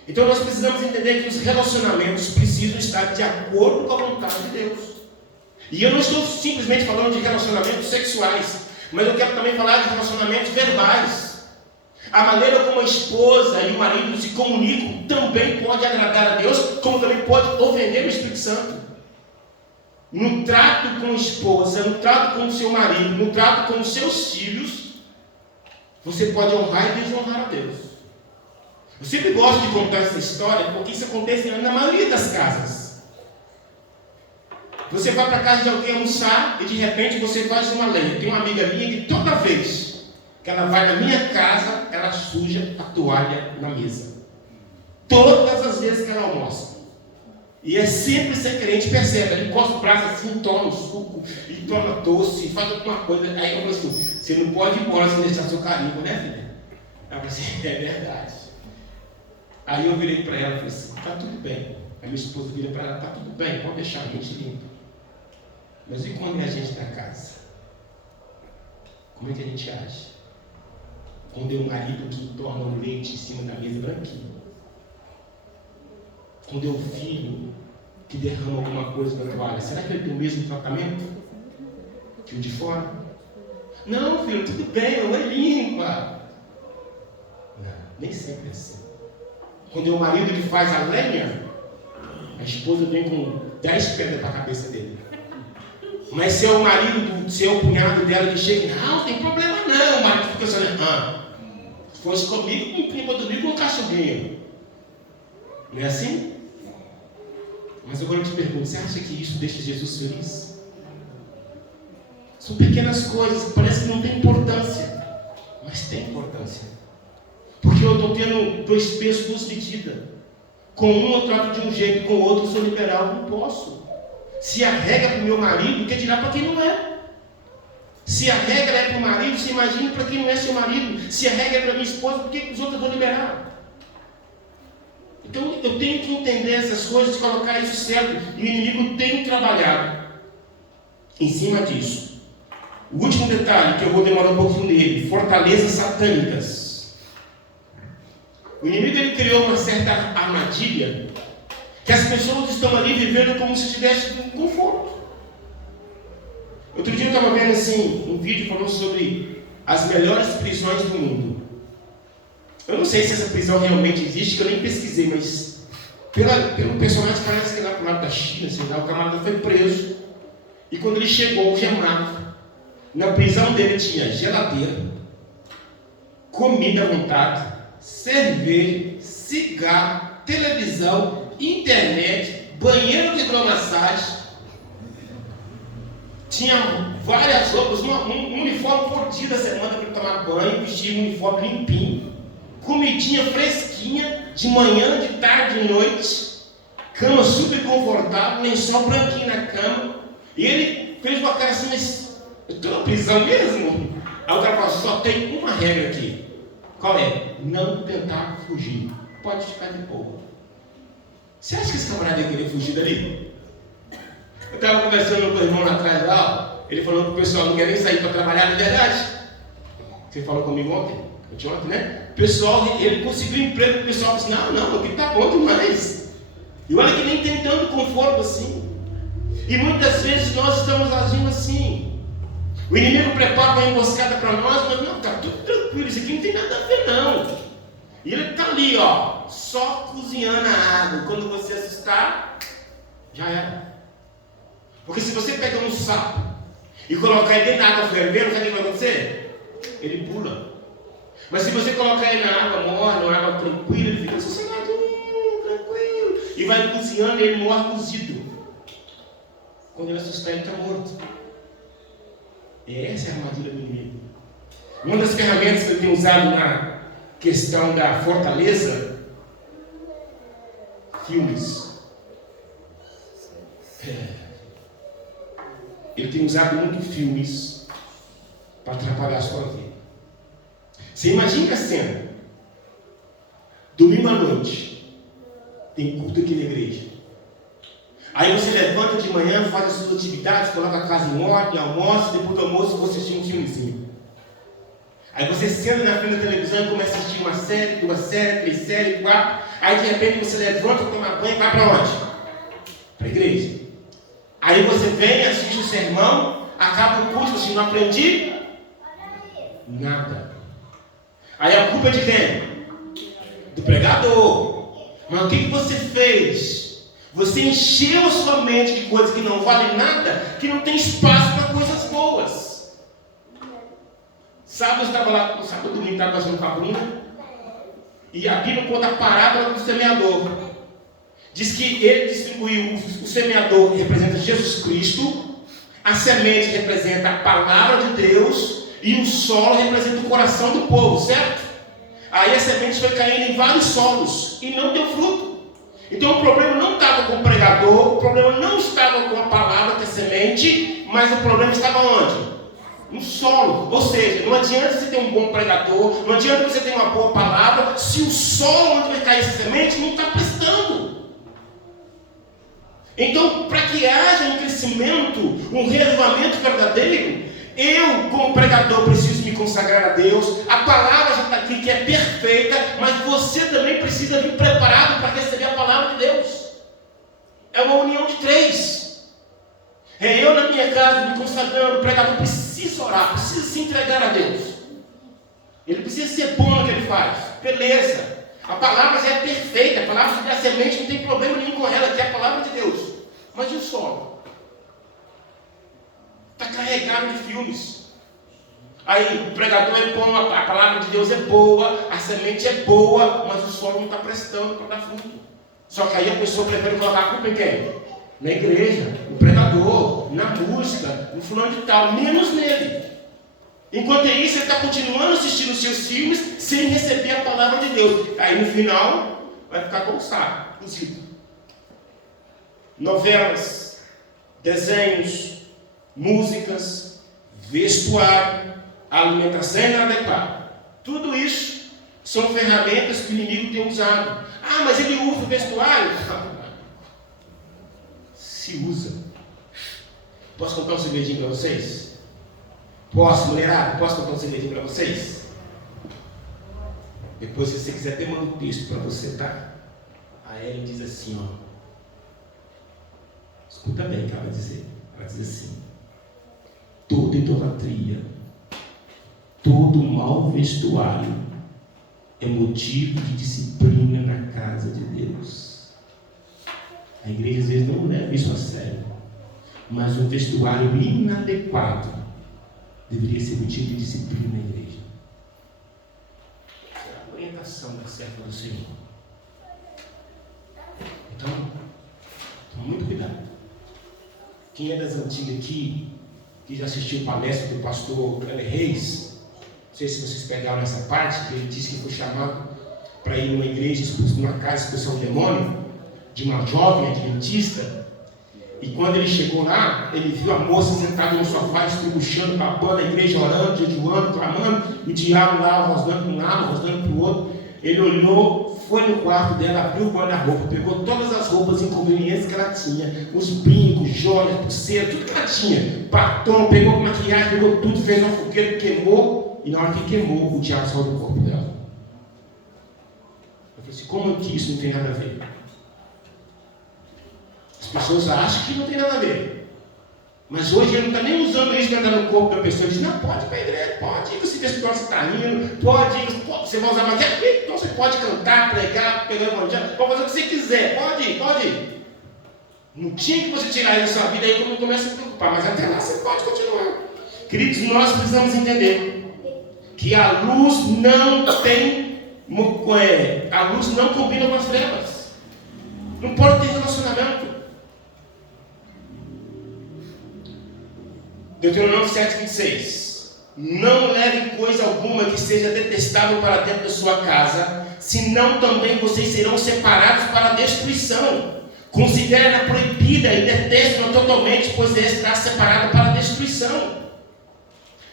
Então nós precisamos entender que os relacionamentos precisam estar de acordo com a vontade de Deus. E eu não estou simplesmente falando de relacionamentos sexuais, mas eu quero também falar de relacionamentos verbais. A maneira como a esposa e o marido se comunicam também pode agradar a Deus, como também pode ofender o Espírito Santo. No trato com a esposa, no trato com o seu marido, no trato com os seus filhos, você pode honrar e desonrar a Deus. Eu sempre gosto de contar essa história, porque isso acontece na maioria das casas. Você vai para a casa de alguém almoçar e de repente você faz uma lei. Tem uma amiga minha que toda vez que ela vai na minha casa, ela suja a toalha na mesa. Todas as vezes que ela almoça. E é sempre sem querer, a gente percebe. Ela encosta o braço assim, toma um suco, e toma doce, faz alguma coisa. Aí eu falo assim: você não pode ir embora sem deixar seu carinho, né, filha? Ela falou assim: é verdade. Aí eu virei para ela e falei assim: está tudo bem. Aí minha esposa vira para ela: está tudo bem, pode deixar a gente limpa. Mas e quando é a gente na casa? Como é que a gente age? Quando é o marido que torna o leite em cima da mesa branquinho. Quando é o filho que derrama alguma coisa na toalha, será que ele tem o mesmo tratamento que o de fora? Não, filho, tudo bem, eu vou limpa. Não, nem sempre é assim. Quando é o marido que faz a lenha, a esposa vem com 10 pedras para a cabeça dele. Mas se é o marido, se é o cunhado dela que chega, não tem problema não, o marido fica só olhando, se fosse comigo, não tinha para dormir com um cachorrinho. Não é assim? Mas agora eu te pergunto, você acha que isso deixa Jesus feliz? São pequenas coisas que parece que não tem importância, mas tem importância. Porque eu estou tendo 2 pesos, 2 medidas. Com um eu trato de um jeito, com o outro eu sou liberal, não posso. Se a regra para o meu marido, quer dirá para quem não é. Se a regra é para o marido, você imagina para quem não é seu marido. Se a regra é para minha esposa, por que os outros vão liberar? Então eu tenho que entender essas coisas, colocar isso certo. E o inimigo tem trabalhado em cima disso. O último detalhe, que eu vou demorar um pouquinho nele: fortalezas satânicas. O inimigo ele criou uma certa armadilha, que as pessoas estão ali vivendo como se estivessem com conforto. Outro dia eu estava vendo assim, um vídeo falando sobre as melhores prisões do mundo. Eu não sei se essa prisão realmente existe, que eu nem pesquisei, mas pelo personagem parece que lá pro lado da China, assim, lá, o camarada foi preso. E quando ele chegou, algemado, na prisão dele tinha geladeira, comida à vontade, cerveja, cigarro, televisão, internet, banheiro de hidromassagem. Tinha várias roupas, um uniforme por dia da semana para ele tomar banho, vestir um uniforme limpinho, comidinha fresquinha, de manhã, de tarde, de noite, cama super confortável, lençol branquinho na cama. E ele fez uma cara assim, mas eu estou na prisão mesmo? Aí o cara falou, só tem uma regra aqui. Qual é? Não tentar fugir. Pode ficar de boa. Você acha que esse camarada ia querer fugir dali? Eu estava conversando com o irmão lá atrás, lá, ele falou que o pessoal não quer nem sair para trabalhar, não é verdade? Você falou comigo ontem? Ontem, né? O pessoal, ele conseguiu emprego, o pessoal disse, não, aqui está bom demais. E olha que nem tem tanto conforto assim. E muitas vezes nós estamos agindo assim. O inimigo prepara uma emboscada para nós, mas não, está tudo tranquilo, isso aqui não tem nada a ver não. E ele está ali, ó, só cozinhando a água. Quando você assustar, já era. Porque se você pegar um sapo e colocar ele dentro da água fervendo, sabe o que vai acontecer? Ele pula. Mas se você colocar ele na água morna, na água tranquila, ele fica sossegadinho, tranquilo. E vai cozinhando e ele morre cozido. Quando ele assustar, ele está morto. E essa é a armadilha do inimigo. Uma das ferramentas que ele tem usado na questão da fortaleza, filmes. Ele tem usado muito filmes para atrapalhar a sua vida. Você imagina a cena. Domingo à noite, tem culto aqui na igreja. Aí você levanta de manhã, faz as suas atividades, coloca a casa em ordem, almoça, depois do almoço você assiste um filmezinho. Aí você senta na frente da televisão e começa a assistir uma série, 2 séries, 3 séries, 4. Aí de repente você levanta, toma banho e vai para onde? Para a igreja. Aí você vem, assiste o sermão, acaba o curso, assim, não aprendi nada. Aí a culpa é de quem? Do pregador. Mas o que você fez? Você encheu a sua mente de coisas que não valem nada, que não tem espaço para coisas boas. Sábado eu estava lá, no sábado domingo estava fazendo com a Bruna, e a Bíblia conta a parábola do semeador. Diz que ele distribuiu, o semeador representa Jesus Cristo, a semente representa a palavra de Deus, e o solo representa o coração do povo, certo? Aí a semente foi caindo em vários solos e não deu fruto. Então o problema não estava com o pregador, o problema não estava com a palavra, que é a semente, mas o problema estava onde? No solo. Ou seja, não adianta você ter um bom pregador, não adianta você ter uma boa palavra, se o solo onde vai cair essa semente não está prestando. Então, para que haja um crescimento, um reavivamento verdadeiro, Eu, como pregador, preciso me consagrar a Deus. A palavra já está aqui, que é perfeita, mas você também precisa vir preparado para receber a palavra de Deus. É uma união de três. É eu na minha casa, me consagrando. O pregador precisa orar, precisa se entregar a Deus. Ele precisa ser bom no que ele faz. Beleza. A palavra já é perfeita. A palavra da semente não tem problema nenhum com ela, que é a palavra de Deus. Mas e o solo? Está carregado de filmes. Aí o pregador é bom, a palavra de Deus é boa, a semente é boa, mas o solo não está prestando para dar fruto. Só que aí a pessoa prefere colocar a culpa em quem? Na igreja, no pregador, na música, no fulano de tal, menos nele. Enquanto isso, ele está continuando assistindo os seus filmes sem receber a palavra de Deus. Aí no final, vai ficar com o saco, cozido. Novelas, desenhos, músicas, vestuário, alimentação inadequada. Tudo isso são ferramentas que o inimigo tem usado. Ah, mas ele usa o vestuário? Se usa. Posso contar um segredinho para vocês? Posso, mulherada? Posso contar um segredinho para vocês? Depois, se você quiser, até manda um texto para você, tá? A Ellen diz assim, ó. Escuta bem o que ela vai dizer. Ela diz assim: toda idolatria, todo mau vestuário é motivo de disciplina na casa de Deus. A igreja às vezes não leva isso a sério, mas um vestuário inadequado deveria ser motivo de disciplina na igreja. É a orientação da serva do Senhor. Então, toma muito cuidado. Quem é das antigas aqui, que já assistiu palestra do pastor Cleber Reis, não sei se vocês pegaram essa parte, que ele disse que foi chamado para ir numa igreja, numa casa expulsar um demônio, de uma jovem adventista, e quando ele chegou lá, ele viu a moça sentada no sofá, estribuchando, babando a igreja, orando, jejuando, clamando, e o diabo lá, rosnando para um lado, rosnando para o outro. Ele olhou, foi no quarto dela, abriu o guarda-roupa, pegou todas as roupas inconvenientes que ela tinha, os brincos, joias, pulseiras, tudo que ela tinha, batom, pegou maquiagem, pegou tudo, fez uma fogueira, queimou, e na hora que queimou, o diabo saiu do corpo dela. Eu falei assim: como que isso não tem nada a ver? As pessoas acham que não tem nada a ver. Mas hoje ele não está nem usando isso para andar no corpo da pessoa. Ele diz: não, pode ir para a igreja, pode ir, você vê se você está indo, pode ir, você vai usar maquiagem, então você pode cantar, pregar, pegar o evangelho, pode fazer o que você quiser, pode ir, pode ir. Não tinha que você tirar isso da sua vida, aí quando começa a se preocupar, mas até lá você pode continuar. Queridos, nós precisamos entender que a luz não tem, a luz não combina com as trevas. Não pode ter relacionamento. Deuteronômio 7,26. Não leve coisa alguma que seja detestável para dentro da sua casa, senão também vocês serão separados para a destruição. Considere-a proibida e deteste-a totalmente, pois está separado para a destruição.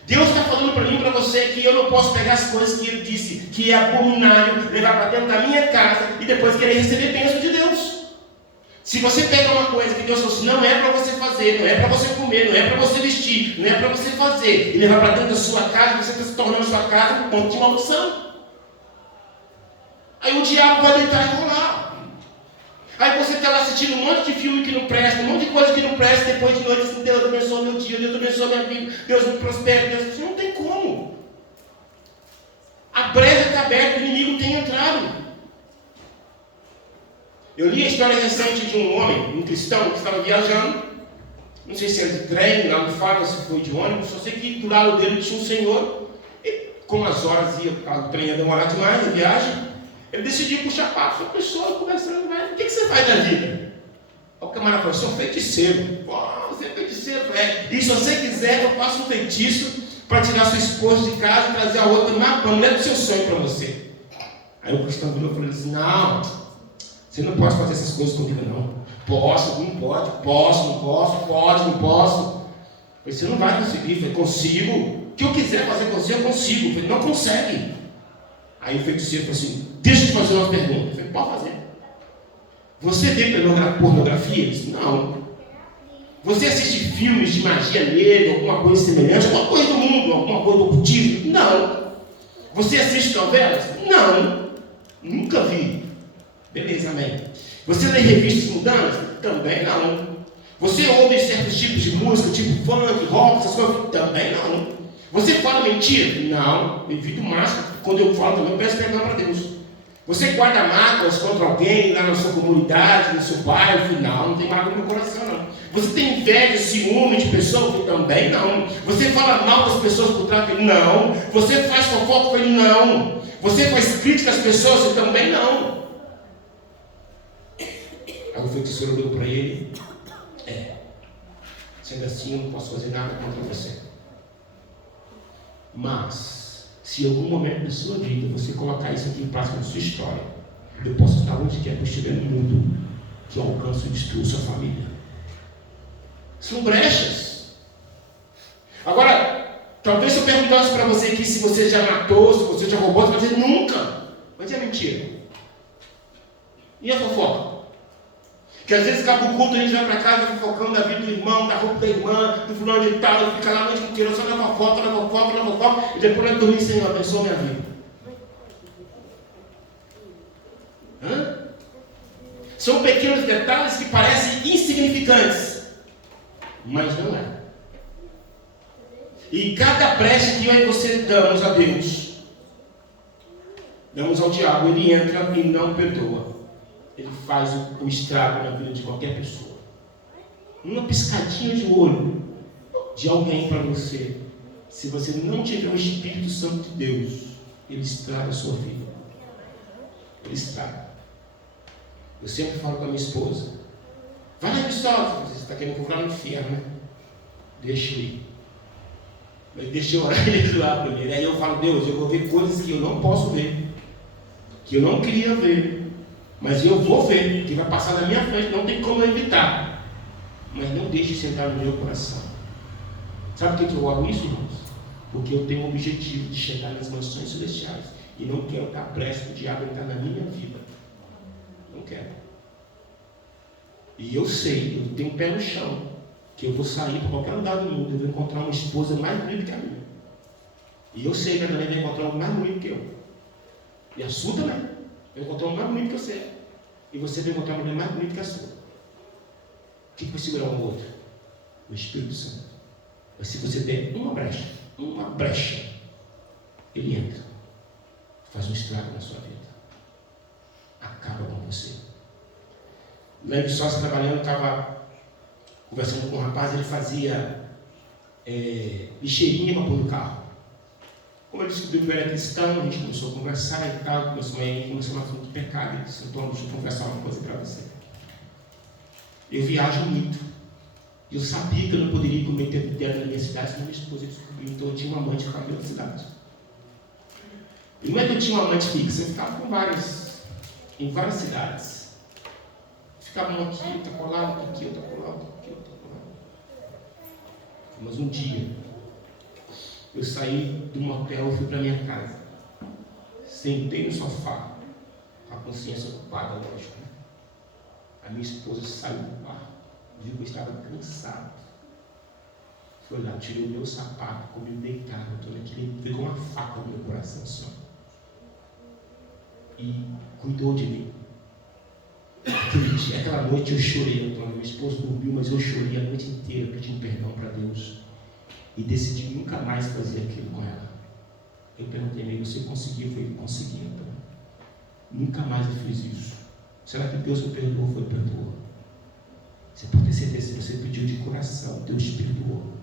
Deus está falando para mim e para você que eu não posso pegar as coisas que Ele disse que é abominável, levar para dentro da minha casa e depois querer receber bênção de Deus. Se você pega uma coisa que Deus falou assim, não é para você fazer, não é para você comer, não é para você vestir, não é para você fazer, e levar para dentro da sua casa, você está se tornando sua casa um ponto de maldição. Aí o diabo vai deitar e rolar. Aí você está lá assistindo um monte de filme que não presta, um monte de coisa que não presta, depois de noite assim: Deus abençoe meu dia, Deus abençoe minha vida, Deus me prospere, Deus... Não tem como. A brecha está aberta, o inimigo tem entrado. Eu li a história recente de um homem, um cristão, que estava viajando, não sei se era de trem, não fala se foi de ônibus, só sei que do lado dele tinha um senhor, e como as horas ia, o trem ia demorar demais, a viagem, ele decidiu puxar papo, uma pessoa conversando, mas o que você faz da vida? O camarada falou: sou feiticeiro. Pô, você é feiticeiro? É. E se você quiser, eu faço um feitiço para tirar sua esposa de casa e trazer a outra matando, leva o seu sonho para você. Aí o cristão virou e falou assim: não, você não pode fazer essas coisas comigo, não. Posso, não pode, posso, não posso, pode, não posso. Eu falei: você não vai conseguir. Eu falei: consigo. O que eu quiser fazer com você, eu consigo. Eu falei: não consegue. Aí o feiticeiro falou assim: deixa eu te fazer uma pergunta. Eu falei: pode fazer. Você vê pornografia? Ele disse: não. Você assiste filmes de magia negra, alguma coisa semelhante, alguma coisa do mundo, alguma coisa do ocultismo? Não. Você assiste novelas? Não. Nunca vi. Beleza, amém. Você lê revistas mundanas? Também não. Você ouve certos tipos de música, tipo funk, rock, essas coisas? Também não. Você fala mentira? Não. Evito o máximo. Quando eu falo também, eu peço perdão para Deus. Você guarda mágoas contra alguém lá na sua comunidade, no seu bairro? Não tem mágoa no meu coração, não. Você tem inveja, ciúme de pessoas? Também não. Você fala mal das pessoas por trás? Não. Você faz fofoca? Não. Você faz crítica às pessoas? Também não. Aí o feiticeiro olhou para ele. Sendo assim, eu não posso fazer nada contra você. Mas, se em algum momento da sua vida você colocar isso aqui em prática na sua história, eu posso estar onde quer que eu estiver no mundo, que eu alcance e destruo sua família. São brechas. Agora, talvez se eu perguntasse para você aqui se você já matou, se você já roubou, você vai dizer nunca. Mas é mentira. E a fofoca? Que às vezes acaba o culto, a gente vai para casa fofocando da vida do irmão, da roupa da irmã, do fulano de tal, fica lá a noite inteira só na fofoca, e depois eu dormir, Senhor, abençoa minha vida. São pequenos detalhes que parecem insignificantes, mas não é. E cada brecha que eu e você damos a Deus, damos ao diabo, ele entra e não perdoa. Ele faz o estrago na vida de qualquer pessoa. Uma piscadinha de olho de alguém para você, se você não tiver o Espírito Santo de Deus, ele estraga a sua vida. Ele estraga. Eu sempre falo com a minha esposa: vai lá, Gustavo, você está querendo comprar no inferno, né? Deixa eu ir. Mas deixa eu orar e jejuar primeiro. Aí eu falo: Deus, eu vou ver coisas que eu não posso ver, que eu não queria ver. Mas eu vou ver, que vai passar na minha frente, não tem como eu evitar. Mas não deixe sentar no meu coração. Sabe por que eu oro isso, irmãos? Porque eu tenho o objetivo de chegar nas mansões celestiais. E não quero dar brecha para o diabo entrar na minha vida. Não quero. E eu sei, eu tenho um pé no chão, que eu vou sair para qualquer lugar do mundo, eu vou encontrar uma esposa mais bonita que a minha. E eu sei que a também vai encontrar um mais bonito que eu. E a sua também. Eu vou encontrar um mais bonito que você. E você vai encontrar uma mulher mais bonita que a sua. O que vai segurar um outro? O Espírito Santo. Mas se você der uma brecha, ele entra. Faz um estrago na sua vida. Acaba com você. Lembro só se trabalhando, estava conversando com um rapaz, ele fazia lixeirinha para pôr no carro. Como ele descobriu que eu era cristão, a gente começou a conversar e tal, começou a falar de pecado. Ele disse: Antônio, deixa eu confessar uma coisa para você. Eu viajo muito. E eu sabia que eu não poderia cometer adultério na minha cidade, senão minha esposa descobriu. Então eu tinha uma amante com a minha cidade. E não é que eu tinha uma amante fixa, eu ficava em várias cidades. Ficava uma aqui, outra colada, outra aqui, outra colada, outra aqui, outra colada. Mas um dia, eu saí de um hotel e fui para minha casa. Sentei no sofá, com a consciência ocupada, lógico. Né? A minha esposa saiu do quarto, viu que eu estava cansado. Foi lá, tirou o meu sapato, como eu deitava, pegou uma faca no meu coração só. E cuidou de mim. Aquela noite eu chorei, Antônio. Minha esposa dormiu, mas eu chorei a noite inteira pedindo perdão para Deus. E decidi nunca mais fazer aquilo com ela. Eu perguntei a ele: você conseguiu? Foi, consegui, Antônio. Nunca mais eu fiz isso. Será que Deus me perdoou? Foi, perdoou. Você pode ter certeza, se você pediu de coração, Deus te perdoou.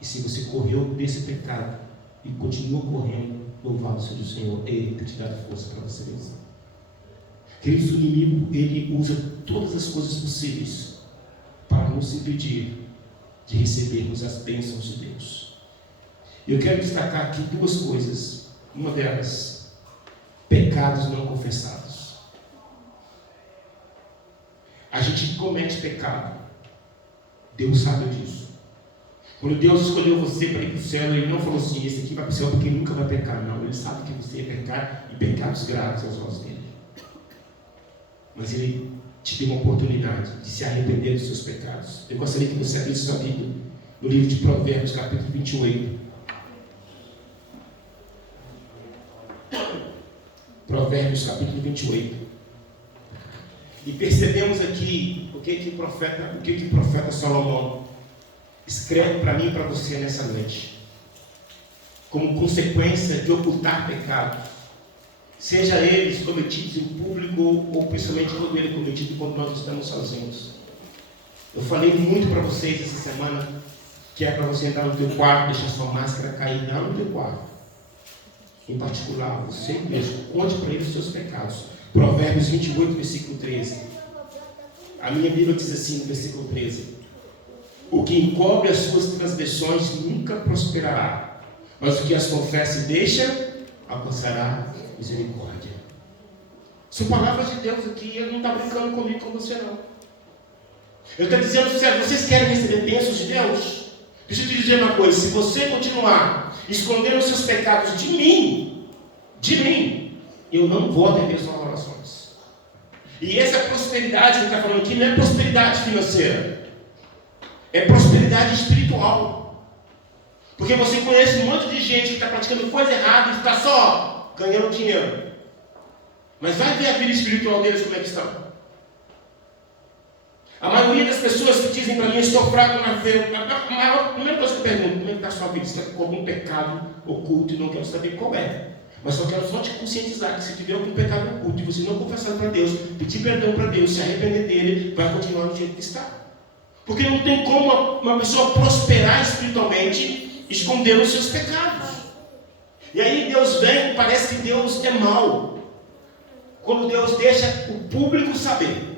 E se você correu desse pecado e continua correndo, louvado seja o Senhor, Ele tem te dado força para você vencer. Queridos, o inimigo, ele usa todas as coisas possíveis para nos impedir de recebermos as bênçãos de Deus. Eu quero destacar aqui duas coisas. Uma delas, pecados não confessados. A gente comete pecado. Deus sabe disso. Quando Deus escolheu você para ir para o céu, Ele não falou assim: esse aqui vai para o céu porque nunca vai pecar. Não, Ele sabe que você ia pecar, e pecados graves aos olhos dele. Mas Ele te deu uma oportunidade de se arrepender dos seus pecados. Eu gostaria que você abrisse sua Bíblia no livro de Provérbios, capítulo 28. Provérbios, capítulo 28. E percebemos aqui o que o profeta Salomão escreve para mim e para você nessa noite. Como consequência de ocultar pecados, seja eles cometidos em público ou principalmente quando ele é cometido quando nós estamos sozinhos. Eu falei muito para vocês essa semana que é para você entrar no teu quarto, deixar sua máscara cair lá no teu quarto. Em particular, você mesmo, conte para ele os seus pecados. Provérbios 28, versículo 13. A minha Bíblia diz assim no versículo 13: o que encobre as suas transgressões nunca prosperará, mas o que as confessa e deixa, alcançará misericórdia. São palavras de Deus aqui, ele não está brincando comigo, com você não. Ele está dizendo, sério, vocês querem receber bênçãos de Deus? Deixa eu te dizer uma coisa, se você continuar escondendo os seus pecados de mim, eu não vou atender suas orações. E essa prosperidade que ele está falando aqui não é prosperidade financeira, é prosperidade espiritual. Porque você conhece um monte de gente que está praticando coisa errada e está só ganhando dinheiro. Mas vai ver a vida espiritual deles como é que estão. A maioria das pessoas que dizem para mim, estou fraco na fé, a primeira coisa que eu pergunto, como é que está a sua vida? Você está com algum pecado oculto e não quero saber qual é. Mas só quero só te conscientizar que se tiver algum pecado oculto e você não confessar para Deus, pedir perdão para Deus, se arrepender dele, vai continuar do jeito que está. Porque não tem como uma pessoa prosperar espiritualmente escondendo os seus pecados. E aí Deus vem, parece que Deus é mau. Quando Deus deixa o público saber.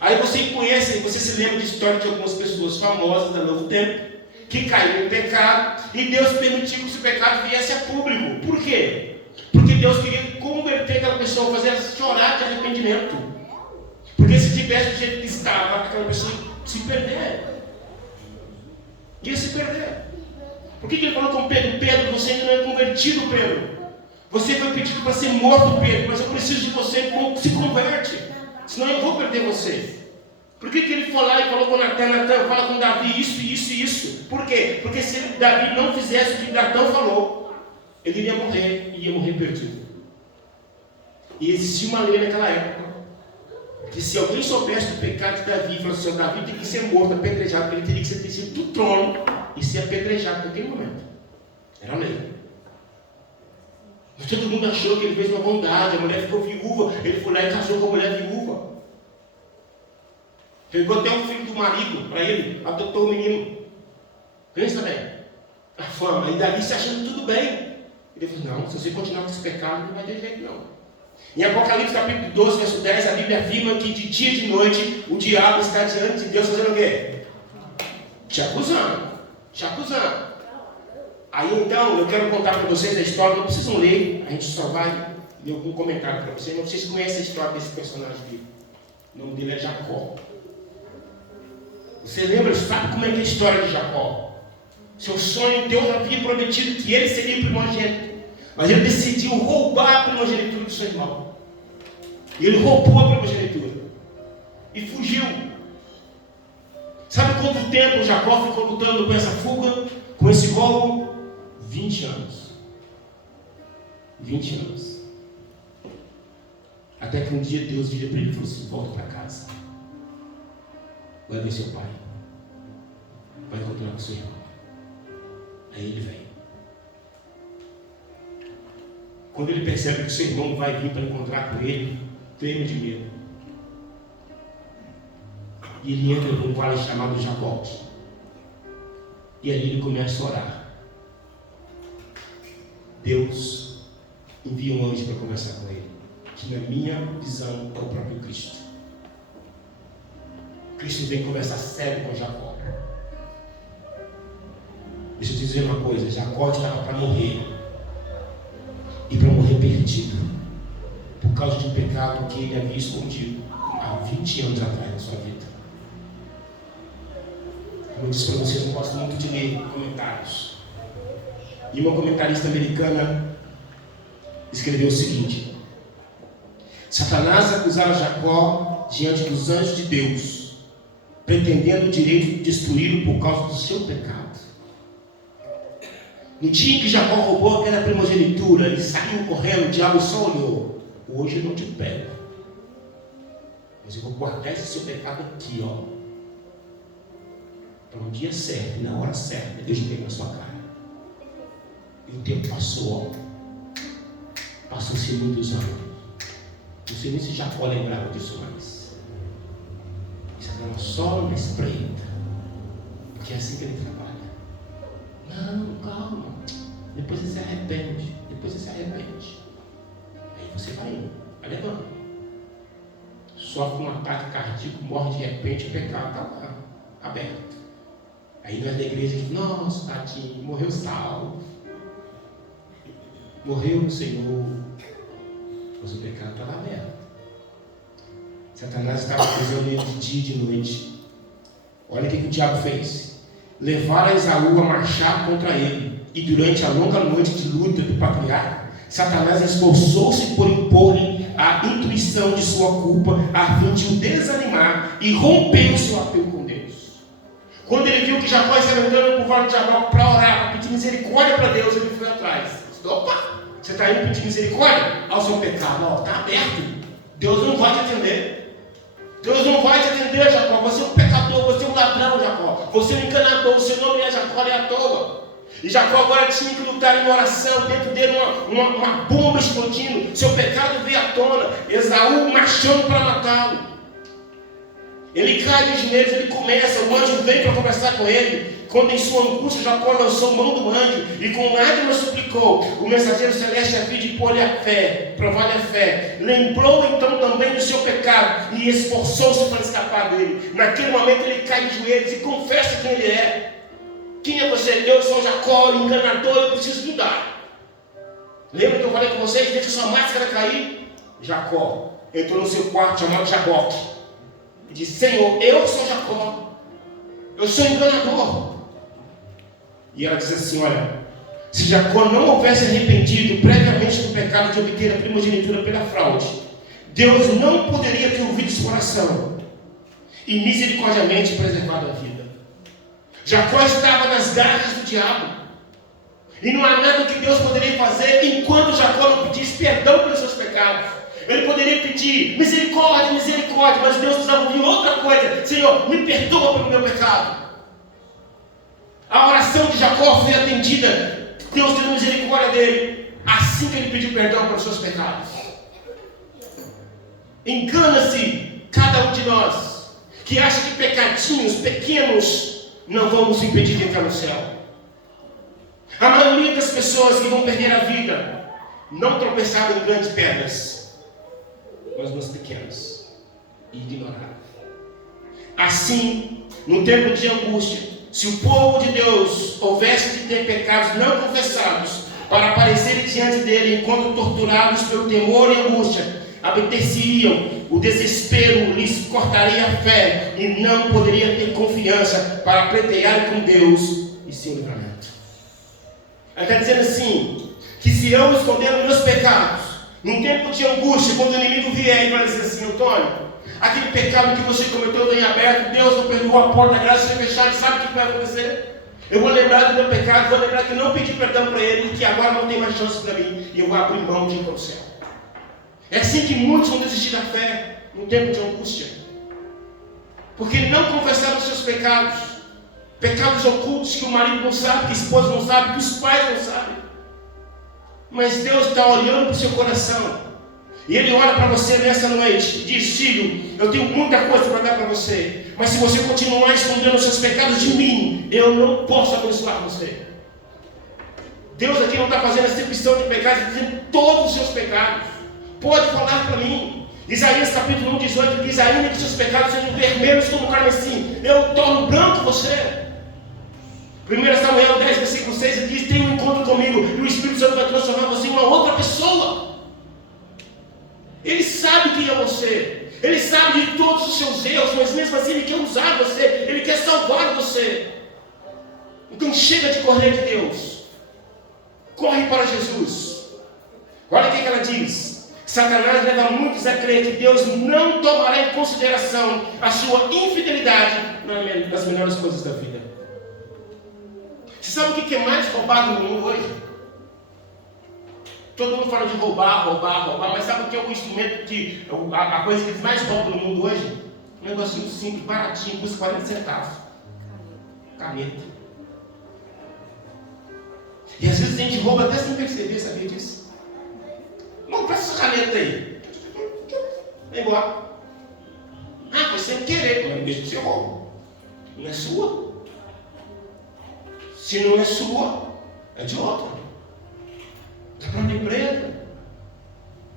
Aí você conhece, você se lembra de história de algumas pessoas famosas da Novo Tempo, que caíram em pecado, e Deus permitiu que esse pecado viesse a público. Por quê? Porque Deus queria converter aquela pessoa, fazer ela chorar de arrependimento. Porque se tivesse do jeito que estava, aquela pessoa se perder. Ia se perder. Por que ele falou com Pedro? Pedro, você ainda não é convertido, Pedro. Você foi pedido para ser morto, Pedro, mas eu preciso de você, se converte. Senão eu vou perder você. Por que ele foi lá e falou com Natan, fala com Davi isso, isso e isso? Por quê? Porque se Davi não fizesse o que Natan falou, ele iria morrer, e ia morrer perdido. E existia uma lei naquela época, que se alguém soubesse do pecado de Davi, falou assim, Davi tem que ser morto, apedrejado, porque ele teria que ser descido do trono e ser apedrejado naquele momento. Era a lei. Mas todo mundo achou que ele fez uma bondade, a mulher ficou viúva, ele foi lá e casou com a mulher viúva. Pegou até um filho do marido para ele, adotou o menino. Pensa bem, a fama, e Davi se achando tudo bem. Ele falou, não, se você continuar com esse pecado, não vai ter jeito não. Em Apocalipse capítulo 12, verso 10, a Bíblia afirma que de dia e de noite o diabo está diante de Deus fazendo o quê? Te acusando. Aí então, eu quero contar para vocês a história, não precisam ler, a gente só vai ler algum comentário para vocês, mas vocês conhecem a história desse personagem aqui. O nome dele é Jacó. Você lembra, sabe como é que é a história de Jacó? Seu sonho, Deus havia prometido que ele seria o primogênito, mas ele decidiu roubar a primogenitura do seu irmão. E ele roubou a primogenitura e fugiu. Sabe quanto tempo Jacó ficou lutando com essa fuga, com esse roubo? 20 anos. 20 anos. Até que um dia Deus vira para ele e falou assim, volta para casa. Vai ver seu pai. Vai encontrar com seu irmão. Aí ele vem. Quando ele percebe que seu irmão vai vir para encontrar com ele, treme de medo. E ele entra num vale chamado Jaboque. E ali ele começa a orar. Deus envia um anjo para conversar com ele, que na minha visão é o próprio Cristo. Cristo vem conversar sério com Jacó. Deixa eu te dizer uma coisa, Jacó estava para morrer, e para morrer perdido, por causa de um pecado que ele havia escondido há 20 anos atrás na sua vida. Como eu disse para vocês, eu gosto muito de ler comentários. E uma comentarista americana escreveu o seguinte: Satanás acusava Jacó diante dos anjos de Deus, pretendendo o direito de destruí-lo por causa do seu pecado. No dia em que Jacó roubou aquela primogenitura, ele saiu correndo, o diabo só olhou. Hoje eu não te pego, mas eu vou guardar esse seu pecado aqui, ó, para um dia certo, na hora certa, eu joguei na sua cara. E o tempo passou, ó. Passou-se muitos anos. Não sei nem se Jacó lembrava disso mais. Isso era só uma espreita, porque é assim que ele trabalha. Não, calma. Depois você se arrepende. Aí você vai indo, vai levando. Sofre um ataque cardíaco, morre de repente, o pecado está lá, aberto. Aí nós da igreja dizemos, nossa, tadinho, morreu salvo. Morreu no Senhor. Mas o pecado está lá aberto. Satanás estava fazendo ele de dia e de noite. Olha o que o diabo fez. Levaram Esaú a marchar contra ele. E durante a longa noite de luta do patriarca, Satanás esforçou-se por impor-lhe a intuição de sua culpa, a fim de o desanimar, e rompeu o seu apelo com Deus. Quando ele viu que Jacó estava entrando por vale de Jabal para orar, para pedir misericórdia para Deus, ele foi atrás. Ele disse, opa, você está indo pedir misericórdia ao seu pecado? Está aberto. Deus não vai te atender. Deus não vai te atender, Jacó. Você é um pecador, você é um ladrão, Jacó. Você é um enganador, o seu nome é Jacó, é à toa. E Jacó agora tinha que lutar em oração, dentro dele uma bomba explodindo. Seu pecado veio à tona. Esaú marchando para matá-lo. Ele cai de joelhos, ele começa, o anjo vem para conversar com ele. Quando em sua angústia Jacó lançou mão do anjo e com lágrimas suplicou, o mensageiro celeste a fim de pôr-lhe a fé, provar-lhe a fé. Lembrou então também do seu pecado e esforçou-se para escapar dele. Naquele momento ele cai de joelhos e confessa quem ele é. Quem é você? Eu sou Jacó, enganador, eu preciso mudar. Lembra que eu falei com vocês? Deixa sua máscara cair. Jacó entrou no seu quarto chamado Jaboque e disse, Senhor, eu sou Jacó, eu sou enganador. E ela diz assim, olha, se Jacó não houvesse arrependido previamente do pecado de obter a primogenitura pela fraude, Deus não poderia ter ouvido sua oração e misericordiamente preservado a vida. Jacó estava nas garras do diabo. E não há nada que Deus poderia fazer enquanto Jacó não pedisse perdão pelos seus pecados. Ele poderia pedir misericórdia, misericórdia, mas Deus precisava ouvir outra coisa. Senhor, me perdoa pelo meu pecado. A oração de Jacó foi atendida. Deus teve misericórdia dele assim que ele pediu perdão pelos seus pecados. Engana-se cada um de nós que acha que pecadinhos pequenos não vão nos impedir de entrar no céu. A maioria das pessoas que vão perder a vida não tropeçaram em grandes pedras, mas nas pequenas, e ignoraram. Assim, no tempo de angústia, se o povo de Deus houvesse de ter pecados não confessados para aparecerem diante dele enquanto torturados pelo temor e angústia, obter-se-iam, o desespero lhes cortaria a fé e não poderia ter confiança para pleitear com Deus e seu livramento. Ele está dizendo assim, que se eu esconder os meus pecados, num tempo de angústia, quando o inimigo vier e vai dizer assim, Antônio, aquele pecado que você cometeu está em aberto, Deus não perdoou a porta da graça, foi fechada, sabe o que vai acontecer? Eu vou lembrar do meu pecado, vou lembrar que não pedi perdão para ele, e que agora não tem mais chance para mim, e eu vou abrir mão de ir para o céu. É assim que muitos vão desistir da fé, no tempo de angústia. Porque não confessaram os seus pecados. Pecados ocultos que o marido não sabe, que a esposa não sabe, que os pais não sabem. Mas Deus está olhando para o seu coração. E Ele olha para você nessa noite e diz, filho, eu tenho muita coisa para dar para você. Mas se você continuar escondendo os seus pecados de mim, eu não posso abençoar você. Deus aqui não está fazendo acepção de pecados, está dizendo todos os seus pecados. Pode falar para mim. Isaías capítulo 1, 18 diz, ainda que seus pecados sejam vermelhos como carmesim, eu torno branco você. 1 Samuel 10, versículo 6, ele diz, tenha um encontro comigo e o Espírito Santo vai transformar você em uma outra pessoa. Ele sabe quem é você. Ele sabe de todos os seus erros, mas mesmo assim Ele quer usar você. Ele quer salvar você. Então chega de correr de Deus. Corre para Jesus. Olha o que ela diz. Satanás leva muitos a crer que Deus não tomará em consideração a sua infidelidade nas melhores coisas da vida. Você sabe o que é mais roubado no mundo hoje? Todo mundo fala de roubar, mas sabe o que é o instrumento a coisa que eles mais roubam no mundo hoje? Um negocinho simples, baratinho, custa 40 centavos. Caneta. E às vezes a gente rouba até sem perceber, sabia disso? Não, presta essa caneta aí. Vem embora. Ah, foi sem querer, mas não deixa de ser roubo. Não é sua. Se não é sua, é de outra. Da própria empresa.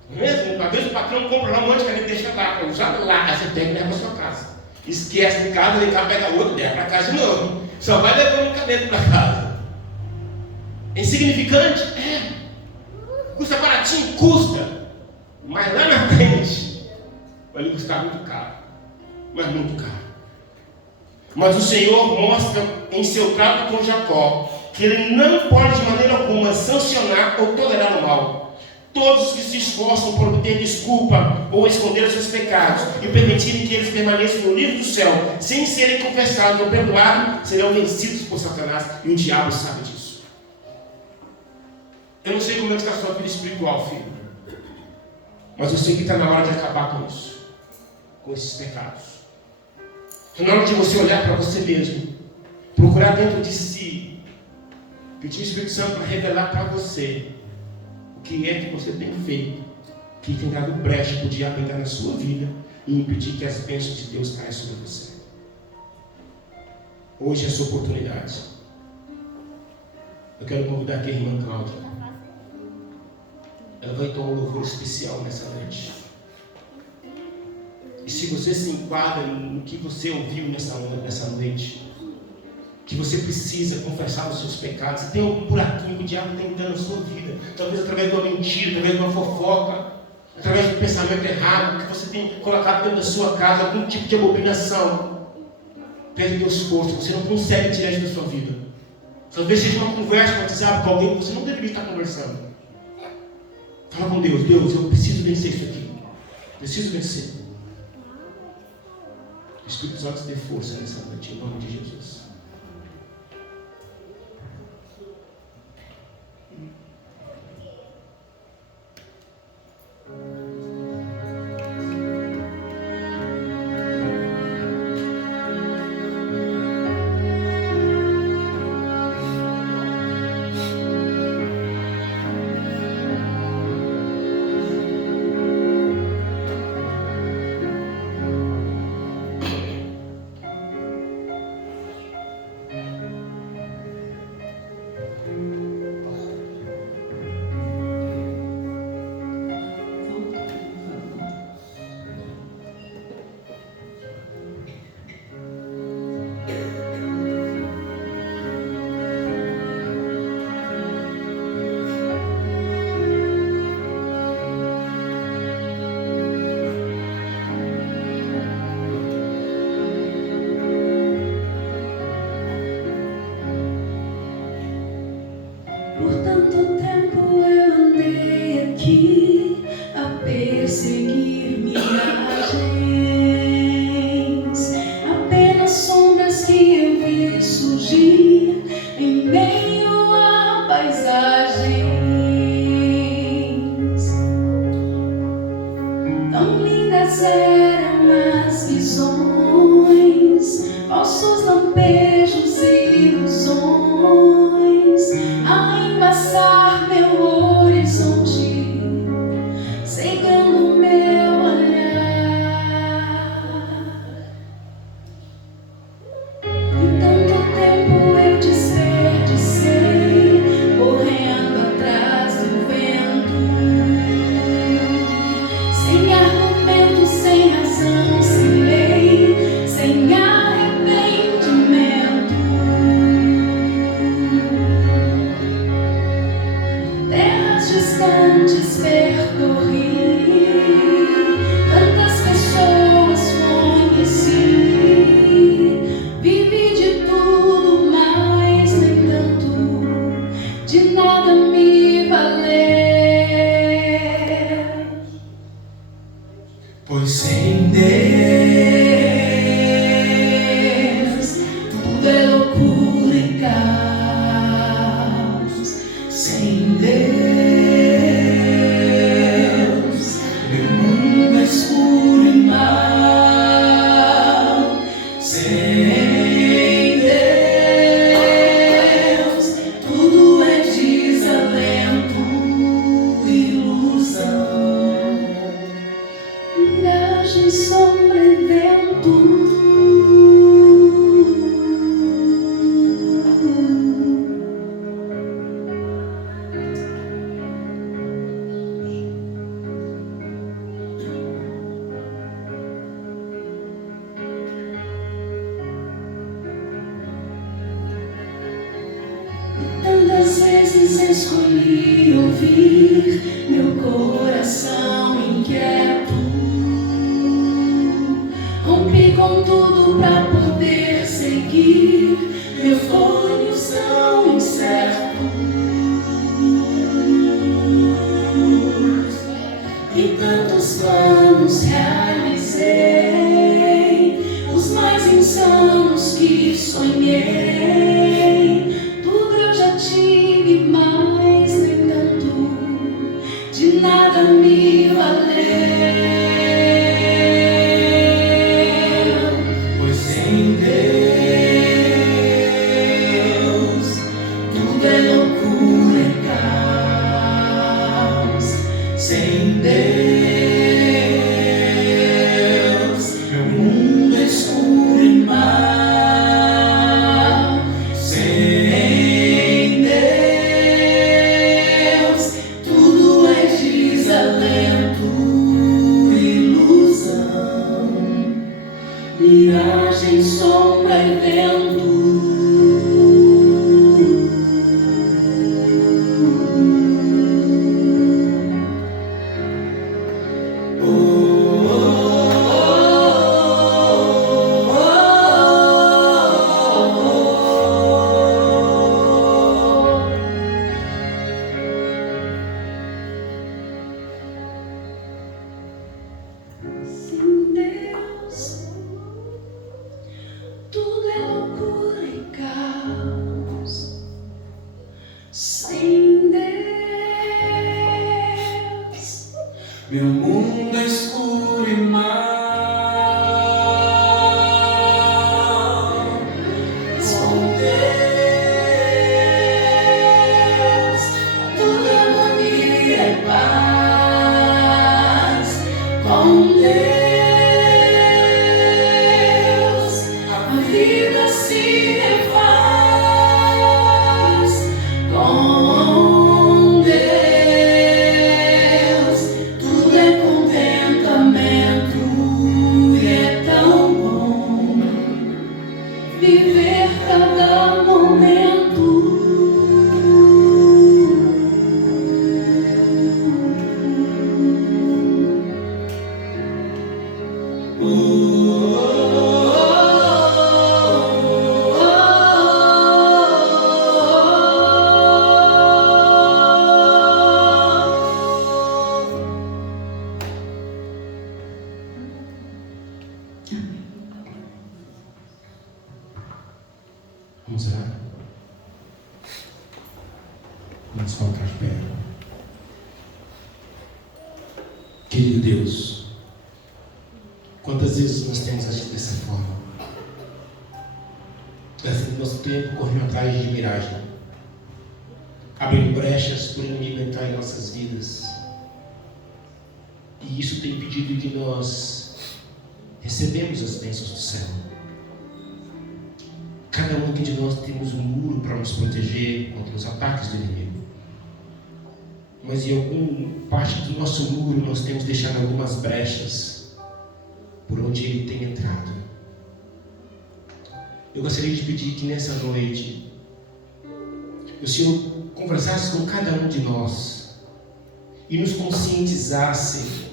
Mesmo? Às vezes o patrão compra lá um monte de caneta e deixa lá, para usar lá, aí você pega e leva para sua casa. Esquece de casa, vem cá, pega outro, leva para casa de novo. Só vai levando caneta para casa. É insignificante? É. Custa baratinho? Custa. Mas lá na frente vai lhe custar muito caro. Mas muito caro. Mas o Senhor mostra em seu trato com Jacó que ele não pode de maneira alguma sancionar ou tolerar o mal. Todos os que se esforçam por obter desculpa ou esconder os seus pecados e permitirem que eles permaneçam no livro do céu sem serem confessados ou perdoados serão vencidos por Satanás, e o diabo sabe disso. Eu não sei como é que está a sua vida espiritual, filho, mas eu sei que está na hora de acabar com isso, com esses pecados. Está na hora de você olhar para você mesmo, procurar dentro de si, pedir o Espírito Santo para revelar para você o que é que você tem feito, que tem dado brecha para o diabo entrar na sua vida e impedir que as bênçãos de Deus caiam sobre você. Hoje é a sua oportunidade. Eu quero convidar aqui a irmã Cláudia. Ela vai tomar um louvor especial nessa noite. E se você se enquadra no que você ouviu nessa noite, que você precisa confessar os seus pecados, tem um buraquinho que o diabo tem dando na sua vida, talvez através de uma mentira, através de uma fofoca, através de um pensamento errado, que você tem colocado dentro da sua casa, algum tipo de abominação, pede Deus força, você não consegue tirar isso da sua vida. Talvez seja uma conversa no WhatsApp com alguém que você não deveria estar conversando. Fala com Deus, Deus, eu preciso vencer isso aqui. Preciso vencer. O Espírito Santo dê força nessa noite, em nome de Jesus. de nada me valeu, pois sem Deus tudo é loucura e caos. Sem Deus meu mundo é escuro e mau. Sem Deus tudo é desalento, ilusão, miragem, sombra e vento. Sem Deus tudo é loucura e caos. Sem Deus meu mundo é escuro e mau. Com Deus tudo é harmonia e paz. Com Deus a vida se refaz. Com Deus tudo é contentamento e é tão bom viver cada momento. Vamos orar? Vamos colocar de pé. Querido Deus, quantas vezes nós temos agido dessa forma? Gastando nosso tempo correndo atrás de miragem, abrindo brechas por inimigo entrar em nossas vidas. E isso tem impedido de nós recebermos as bênçãos do céu. Cada um aqui de nós temos um muro para nos proteger contra os ataques do inimigo. Mas em alguma parte do nosso muro nós temos deixado algumas brechas por onde ele tem entrado. Eu gostaria de pedir que nessa noite o Senhor conversasse com cada um de nós e nos conscientizasse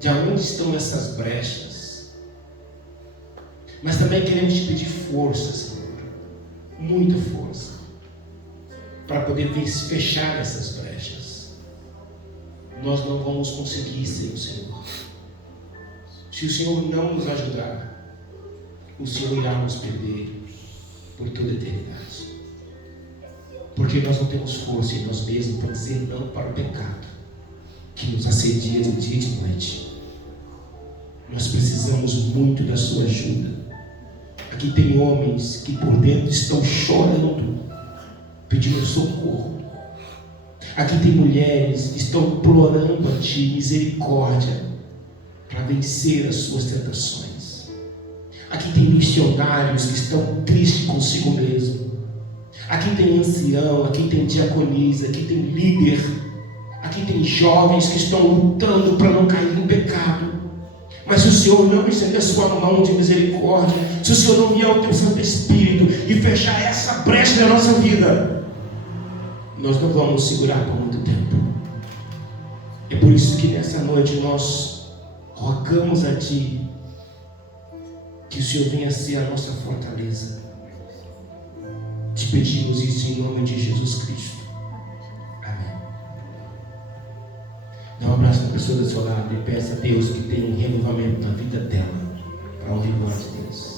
de onde estão essas brechas. Mas também queremos te pedir força, Senhor, muita força, para poder fechar essas brechas. Nós não vamos conseguir sem o Senhor. Se o Senhor não nos ajudar, o Senhor irá nos perder por toda a eternidade. Porque nós não temos força em nós mesmos para dizer não para o pecado que nos assedia de dia e de noite. Nós precisamos muito da sua ajuda. Aqui tem homens que por dentro estão chorando, pedindo socorro. Aqui tem mulheres que estão implorando a Ti misericórdia para vencer as suas tentações. Aqui tem missionários que estão tristes consigo mesmo. Aqui tem ancião, aqui tem diaconisa, aqui tem líder. Aqui tem jovens que estão lutando para não cair em pecado. Mas se o Senhor não estender a sua mão de misericórdia, se o Senhor não enviar o teu Santo Espírito e fechar essa brecha na nossa vida, nós não vamos segurar por muito tempo. É por isso que nessa noite nós rogamos a Ti que o Senhor venha ser a nossa fortaleza. Te pedimos isso em nome de Jesus Cristo. Amém. Dá um abraço na pessoa do seu lado e peça a Deus que tenha um renovamento na vida dela, para honrar a glória de Deus.